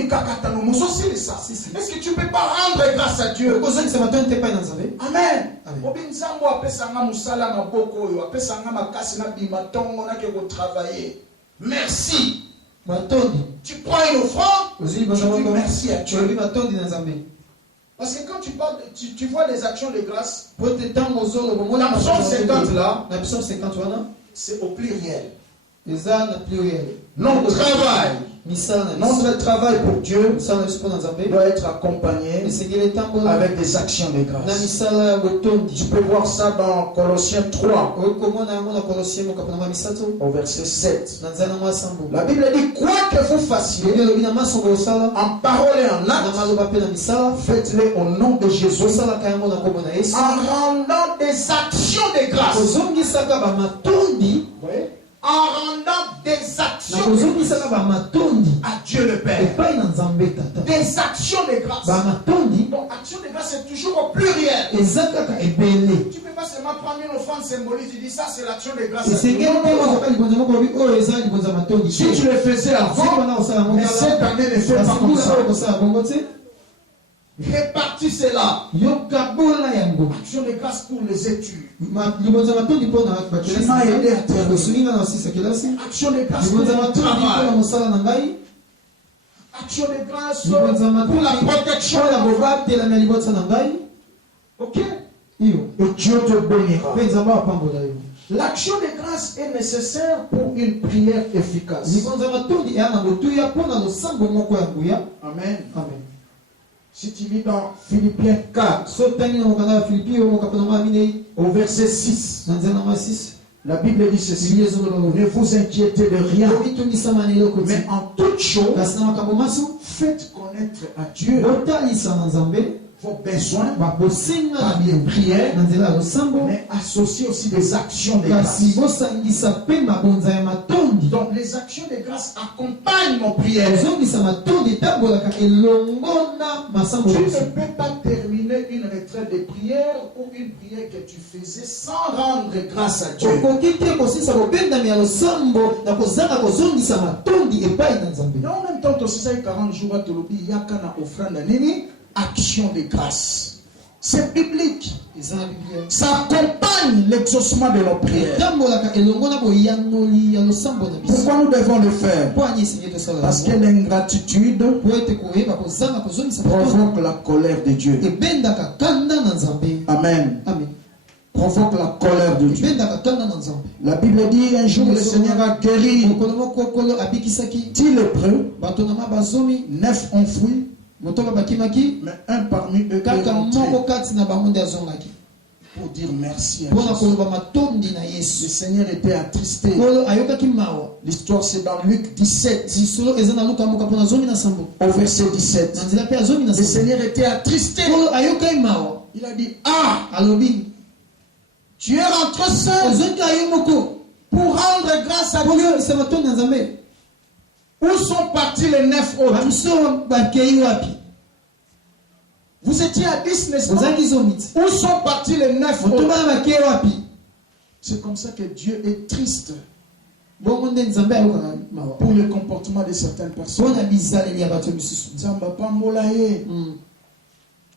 ça. Est-ce que tu ne peux pas rendre grâce à Dieu? Amen. Obinzambo apesanga musala maboko yo apesanga makasi na bimatongo na ke ko travailler. Merci. Tu prends une offrande, tu dis merci à Dieu. Parce que quand tu parles, tu vois les actions de grâce. Dans Psaume 50 là, c'est au pluriel. Notre travail. Notre travail pour Dieu doit être accompagné avec des actions de grâce. Tu peux voir ça dans Colossiens 3 au verset 7. La Bible dit quoi que vous fassiez en parole et en acte, faites-le au nom de Jésus en rendant des actions de grâce. En rendant des actions à Dieu le Père. Des actions de grâce. Donc, action de grâce, c'est toujours au pluriel. Tu ne peux pas seulement prendre une offrande symbolique, tu dis ça, c'est l'action de grâce. Si tu le faisais avant, mais cette année ne fait pas comme ça. Répartis cela. Action de grâce pour les études. Tu m'as aidé à terminer. Action de grâce pour le travail. Action de grâce pour la protection. Ok? Et Dieu te bénira. L'action de grâce est nécessaire pour une prière efficace. Amen. Amen. Si tu lis dans Philippiens 4, au verset 6, La Bible dit ceci, ne vous inquiétez de rien, mais en toute chose, faites connaître à Dieu vos besoins, des prières, mais associez aussi des actions de grâce. Donc les actions de grâce accompagnent nos prières. Tu ne peux pas terminer une retraite de prière ou une prière que tu faisais sans rendre grâce à Dieu. Et en même temps, tu sais 40 jours à Tolobi, il y a qu'une offrande action de grâce. C'est biblique. Ça accompagne l'exaucement de nos prières. Pourquoi nous devons le faire? Parce que l'ingratitude provoque la colère de Dieu. Amen. Provoque la colère de Dieu. La Bible dit un jour le Seigneur a guéri 10 lépreux, 9 enfouis, mais un parmi eux est rentré pour dire merci à Jésus. Le Seigneur était attristé. L'histoire c'est dans Luc 17 au verset 17. Le Seigneur était attristé. Il a dit, tu es rentré seul pour rendre grâce à Dieu. Où sont partis les 9 autres? Vous étiez à 10, n'est-ce pas? Où sont partis les 9 autres? C'est comme ça que Dieu est triste pour le comportement de certaines personnes.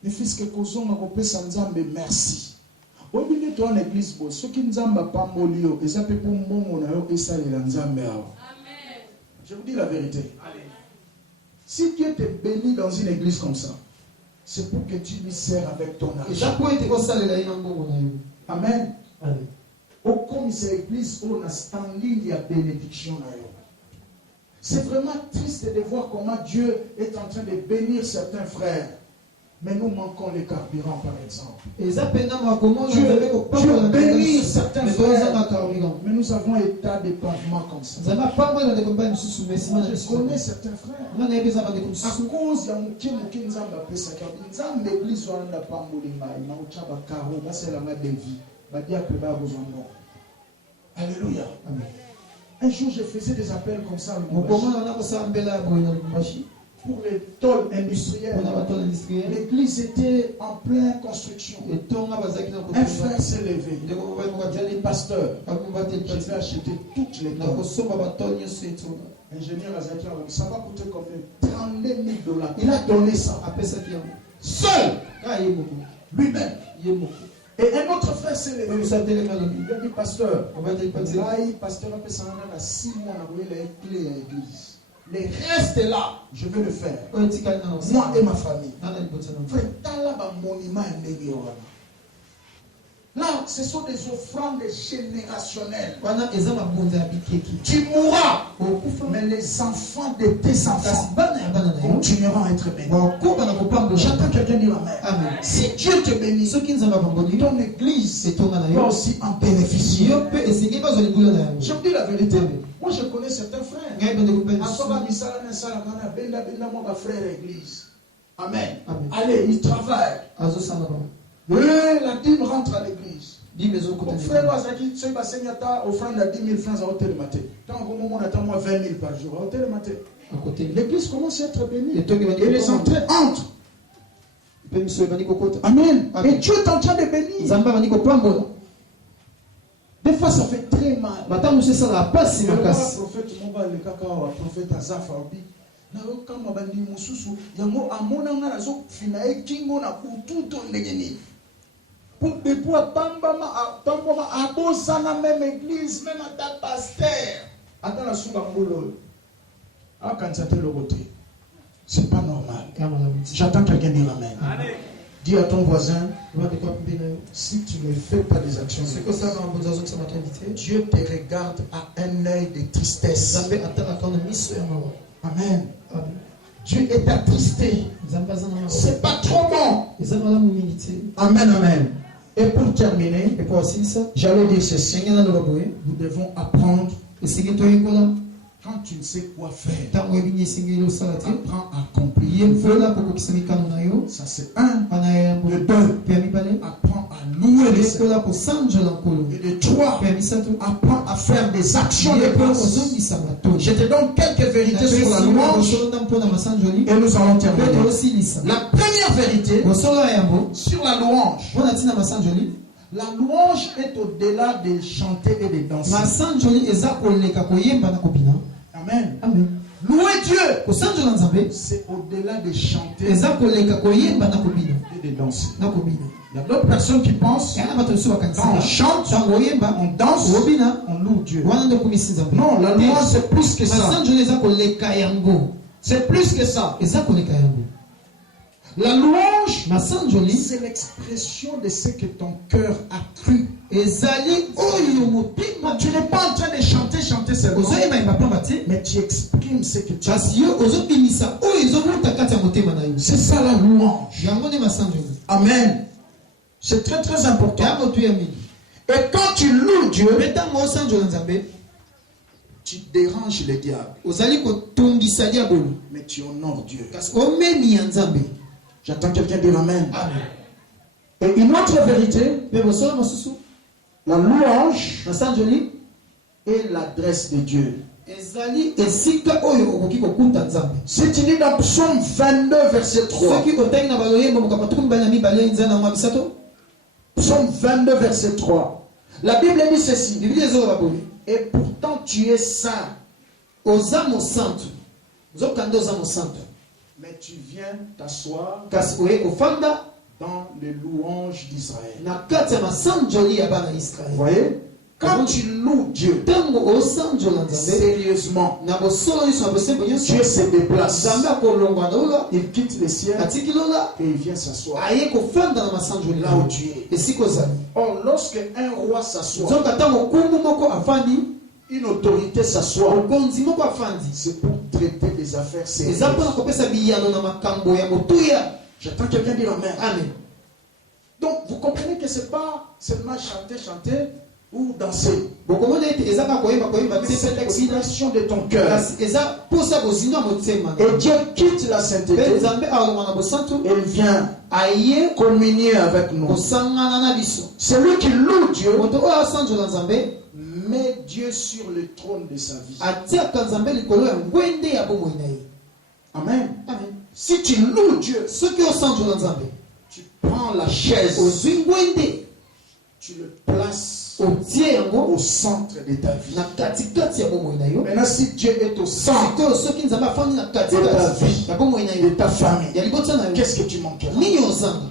Les fils que Kozon a repris sans Nzambe, merci. Toi en église, ceux qui Nzamba pas molio, et ça peut pour mon et ça les Nzambe. Je vous dis la vérité. Si Dieu te bénit dans une église comme ça, c'est pour que tu lui sers avec ton argent. Amen. Au commissaire église, on a standing de bénédiction. C'est vraiment triste de voir comment Dieu est en train de bénir certains frères. Mais nous manquons les carburants, par exemple. Dieu bénit certains frères, mais nous avons état de pavement comme ça. Je connais certains frères. À cause de l'église, on n'a pas Alléluia. Un jour, je faisais des appels comme ça. Pour les tôles industrielles. L'église était en pleine construction. Un frère s'est levé. Il a dit, pasteur, je vais acheter toutes les tôles. Ingénieur Azaki, ça va coûter combien? 32 000 $. Il a donné ça. Seul. Lui-même. Et un autre frère s'est levé. Il a dit, pasteur, pasteur a fait ça dans 6 mois, on a volé les clés à l'église. Les restes là, je vais le faire. Moi et ma famille. Là, ce sont des offrandes générationnelles. Tu mourras, mais les enfants de tes enfants continueront à être bénis. J'attends quelqu'un dire amen. Si Dieu te bénit, ton église va aussi en bénéficier. Je vous dis la vérité. Moi, je connais certains frères. Amen. Allez, ils travaillent. La dîme rentre à l'église. Mon frère, offrande à 10 000 francs à hôtel matin. Quand on attend 20 000 par jour à hôtel matin. L'église commence à être bénie. Et les entrées entrent. Amen. Et Dieu est en train de bénir. Des fois, ça fait très mal. Le prophète Moba, le prophète Azaf, même église, même à ta pasteur. C'est pas normal. J'attends quelqu'un dire amen. Dis à ton voisin, si tu ne fais pas des actions, Dieu te regarde à un œil de tristesse. Amen. Dieu est attristé. C'est pas trop bon. Amen, amen. Et pour terminer, Et pour asilisa, j'allais dire ceci. engena loba boye, Nous devons apprendre, esengeli toyekola, quand tu ne sais quoi faire, ntango oyebini esengeli osala te, apprends à accomplir. yevola kokokisa mikano na yo, Ça c'est un. wana ya yambo, De deux, mpe ya mibale, apprends à louer le Seigneur. yekola kosanjola nkolo, Et de trois, mpe ya misato, apprends à faire des actions de yekola grâce. kozongisa matoi. Je te donne quelques vérités sur la louange kosolonda mpona masanjoli, et nous allons mpe terminer. toosilisa. La première vérité Kosolo ya yambo, sur la louange. mpona ntina masanjoli, La louange est au-delà de chanter et de danser. masanjoli eza koleka koyemba na kobina. Amen. Amen. Louer Dieu, Kosanjola nzambe, c'est au-delà de chanter eza koleka koyemba na kobina. et de danser. Na kobina. Il y a d'autres personnes qui pensent Yana bato mosusu quand on bakanisaka, chante, ntango oyemba, on danse, obina, on loue Dieu. wana nde okomisi nzambe. Non, la louange c'est plus que ça. Masanjoli eza koleka yango. C'est plus que ça. Eza koleka yango. La louange, Masanjoli c'est l'expression de ce que ton cœur a cru. ezali oyo motema. Tu n'es pas en train de chanter seulement, Ozoyemba yemba pamba te, mais tu exprimes ce que tu as. kasi yo ozobimisa oyo ezowuta kati ya motema na yo. C'est ça la louange. Yango nde masanjoli. Amen. C'est très très important. Ya motu ya mingi. Et quand tu loues Dieu, Mpe ntango osanjola nzambe, tu déranges le diable, ozali kotungisa diabolo, mais tu honores Dieu. kasi omemi ya nzambe. J'attends quelqu'un dire Amen. Amen. Et une autre vérité, Mpe bosolo mosusu, la louange masanjoli est l'adresse de Dieu. ezali esika oyo okoki kokuta nzambe. Si tu lis dans Psaume 22, verset 3, Soki otangi na baloyembo mokapa tuku mibale na mibale nzela na ngwa misato, Psaume 22, verset 3, la Bible dit ceci, biblia ezoloba boye, et pourtant tu es saint, oza mosantu, nzokande oza mosantu, mais tu viens t'asseoir kasi oye kofanda dans les louanges d'Israël. na kati ya masanjoli ya bana Vous Israele. voyez? Quand tu loues Dieu Ntango osanjola nzambe sérieusement, na bosolo nyonso na bosembo nyonso, Dieu se déplace. nzambe akolongwa na ola, Il quitte le ciel atiki lola, et il vient s'asseoir aye kofanda na masanjoli là na où yo tu es. esika ozali. Or, lorsque un roi s'assoit, Nzoka ntango nkungu moko afandi, une autorité s'assoit, mokonzi moko afandi, c'est pour traiter des affaires sérieuses. eza mpona kopesa biyano na makambo ya motuya. J'attends quelqu'un dire Amen. Amen. Donc, vous comprenez que ce n'est pas seulement chanter ou danser. bokomona ete eza kaka koyemba Mais te c'est mpe kobina, l'expression de ton cœur. kasi eza mposa bozindo ya motema. Et Dieu quitte la Mpe sainteté nzambe alongwa na bosantu, et il vient aye communier avec nous. kosangana na biso. Celui qui loue Dieu moto oyo asanjola nzambe met Dieu sur le trône de sa vie. atiaka nzambe likolo ya ngwende ya bomoi na ye. Amen. Amen. Si tu loues Dieu, soki osanjola nzambe, tu prends la chaise, ozwi ngwende, tu le places otie yango au centre de ta vie. na katikati ya bomoi na yo. Maintenant, si Dieu est au centre sikoyo soki nzambe afandi na de ta katikati vie, ya bomoi na de yo, ta famille, ya libota na yo, qu'est-ce que tu manqueras? nini ozanga?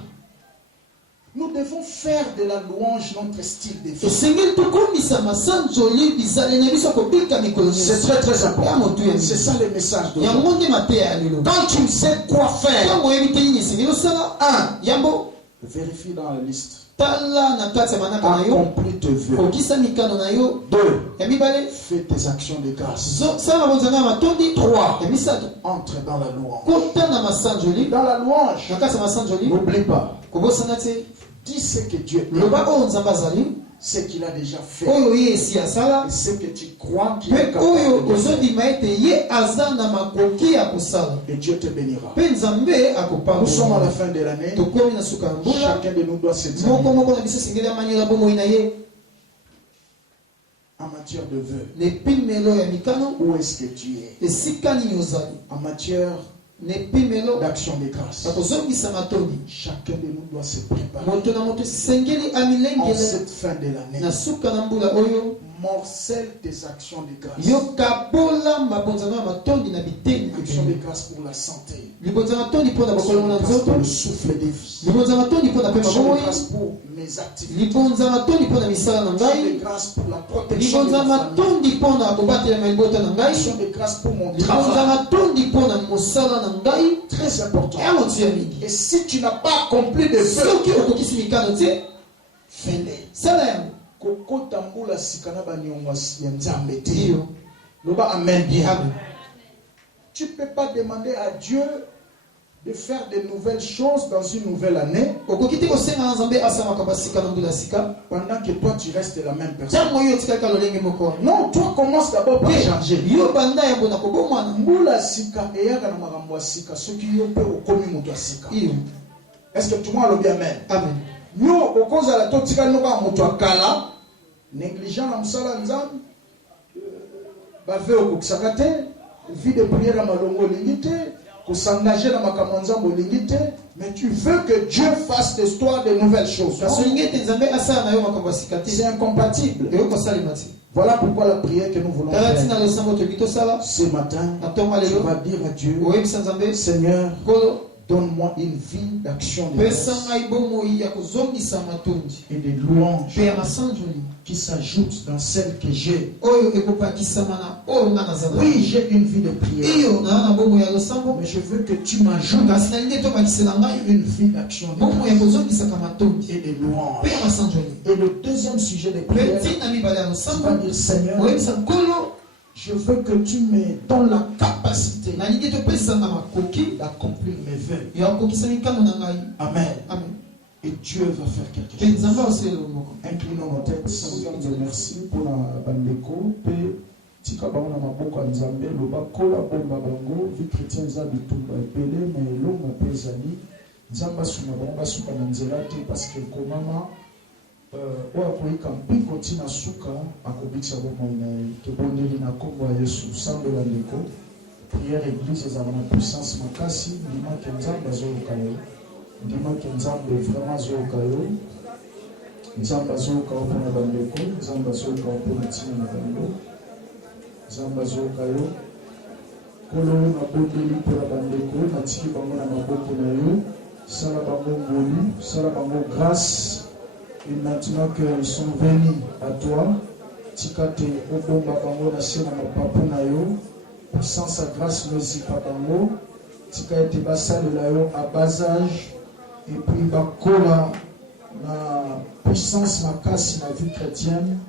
Nous devons faire de la louange notre style de vie. esengeli tokomisa masanjoli bizale na biso kobika mikolo C'est nyonso. très très Ya important. motu ya C'est ça le message de yango nde mateya ya lelo. Quand tu sais quoi faire, ntango oyebi te nini esengeli osala, yambo vérifie dans la liste. tala na kati ya manaka na yo, Accomplis tes vœux. kokisa mikano na yo. 2. Ya mibale, Fais tes actions de grâce. sala mabonzanga ya matondi. 3. Ya misato, Entre dans la louange. kota na masanjoli. Dans la louange, Na kati ya masanjoli, n'oublie pas. kobosana te Dis ce que Dieu est, loba oyo nzambe azali, ce qu'il a déjà fait, oyo ye esi asala, et ce que tu crois qu'il est mpe capable oyo de faire. ozondima ete ye aza na makoki ya kosala, Et Dieu te bénira. mpe nzambe Nous sommes à la akopambola. fin de l'année. Tokomi na suka ya mbula, Chacun de nous doit moko s'examiner moko na biso esengeli amanyola bomoi na ye en matière de vœux. na epimelo ya mikano. Où est-ce que tu es? Esika nini ozali En matière na epimelo d'action de grâce. ya kozongisa matondi. Chacun de nous doit se préparer Moto na moto esengeli en amilengele cette fin de l'année. na suka na mbula oyo, Morcelle tes actions de grâce. yokabola mabonzano ya matondi na biteni Action de ebele. grâce pour la santé. Libonza matondi mpo na Action bokolongo de na grâce pour nzoto, le souffle de vie. libonza matondi mpo na pema Action de bomoi, grâce pour mes activités. libonza matondi mpo na misala na Action de ngai, grâce pour la protection de libonza ma famille. matondi mpo na kobatelema libota na ngai, Action de grâce pour mon libonza travail. matondi mpo na mosala na ngai. Très important. Ya motu ya mingi, Et si tu n'as pas accompli de vœux, soki okokisi mikano te, fais-les. sala yango. Kokota mbula sikana baniongo ya nzambe te. Ndiyo. Loba amen bien. Amen. Tu ne peux pas demander à Dieu de faire de nouvelles choses dans une nouvelle année Okoki te kosenga Nzambe asalaka basika na mbula sika. pendant que toi tu restes la même personne. Ntango yo otikaka lolenge moko. Non, toi commence d'abord par changer. Yo banda ya bona kobomana. Mbula sika eyaka na makambo ya sika soki yo pe okomi moto ya sika. Iyo. Est-ce que tout le monde a le bien amen? Amen. Yo okozala to tika noka moto ya kala négligent na mosala nzambe bave okokisaka te vie de prière à malongo olingi te s'engager dans ma kamanzambo olingi te, mais tu veux que Dieu fasse de toi de nouvelles choses. C'est incompatible. Voilà pourquoi la prière que nous voulons faire ce matin, tu vas dire à Dieu, Seigneur, donne-moi une vie d'action de grâce et de louange qui s'ajoute dans celle que j'ai. Oui, j'ai une vie de prière, mais je veux que tu m'ajoutes une vie d'action de grâce et de louange. Et le deuxième sujet de prière, tu vas dire, Seigneur, je veux que tu me donnes la capacité d'accomplir mes vœux. Amen. Et Dieu va faire quelque chose. Inclinons nos têtes. Merci pour la bandeko. Tika bango na maboko ya Nzambe loba kola bomba bango vie chrétien za bitumba epele mais longa pezali Nzamba suma bango basuka na nzela te parce que komama oyo akoyika mpiko ntina suka akobikisa bomoi na ye tobondeli na kombo ya Yesu sambela ndeko prière église ezalaka na puissance makasi ndimaki Nzambe azoyoka yo ndimaki Nzambe vraiment azoyoka yo Nzambe azoyoka yo mpona bandeko Nzambe azoyoka yo mpona ntina na bango Nzambe azoyoka yo kolo nabondeli mpona bandeko natiki bango na maboko na yo sala bango ngolu sala bango grâce. Et maintenant qu'ils sont venus à toi, Tikate Obomba Bango na sena mapapu na yo, sans sa grâce merci Pabango, Tikate basale la yo à bas âge, et puis bakola na puissance na kasi na vie chrétienne,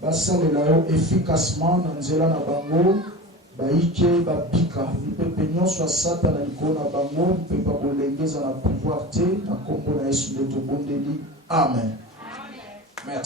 basale la yo efficacement na nzela na bango, baike babika, lipepe nyonso asata na likolo na bango, mpe babolengeza na pouvoir te, na kombo na Yesu nde tobondeli. Amen. Merci.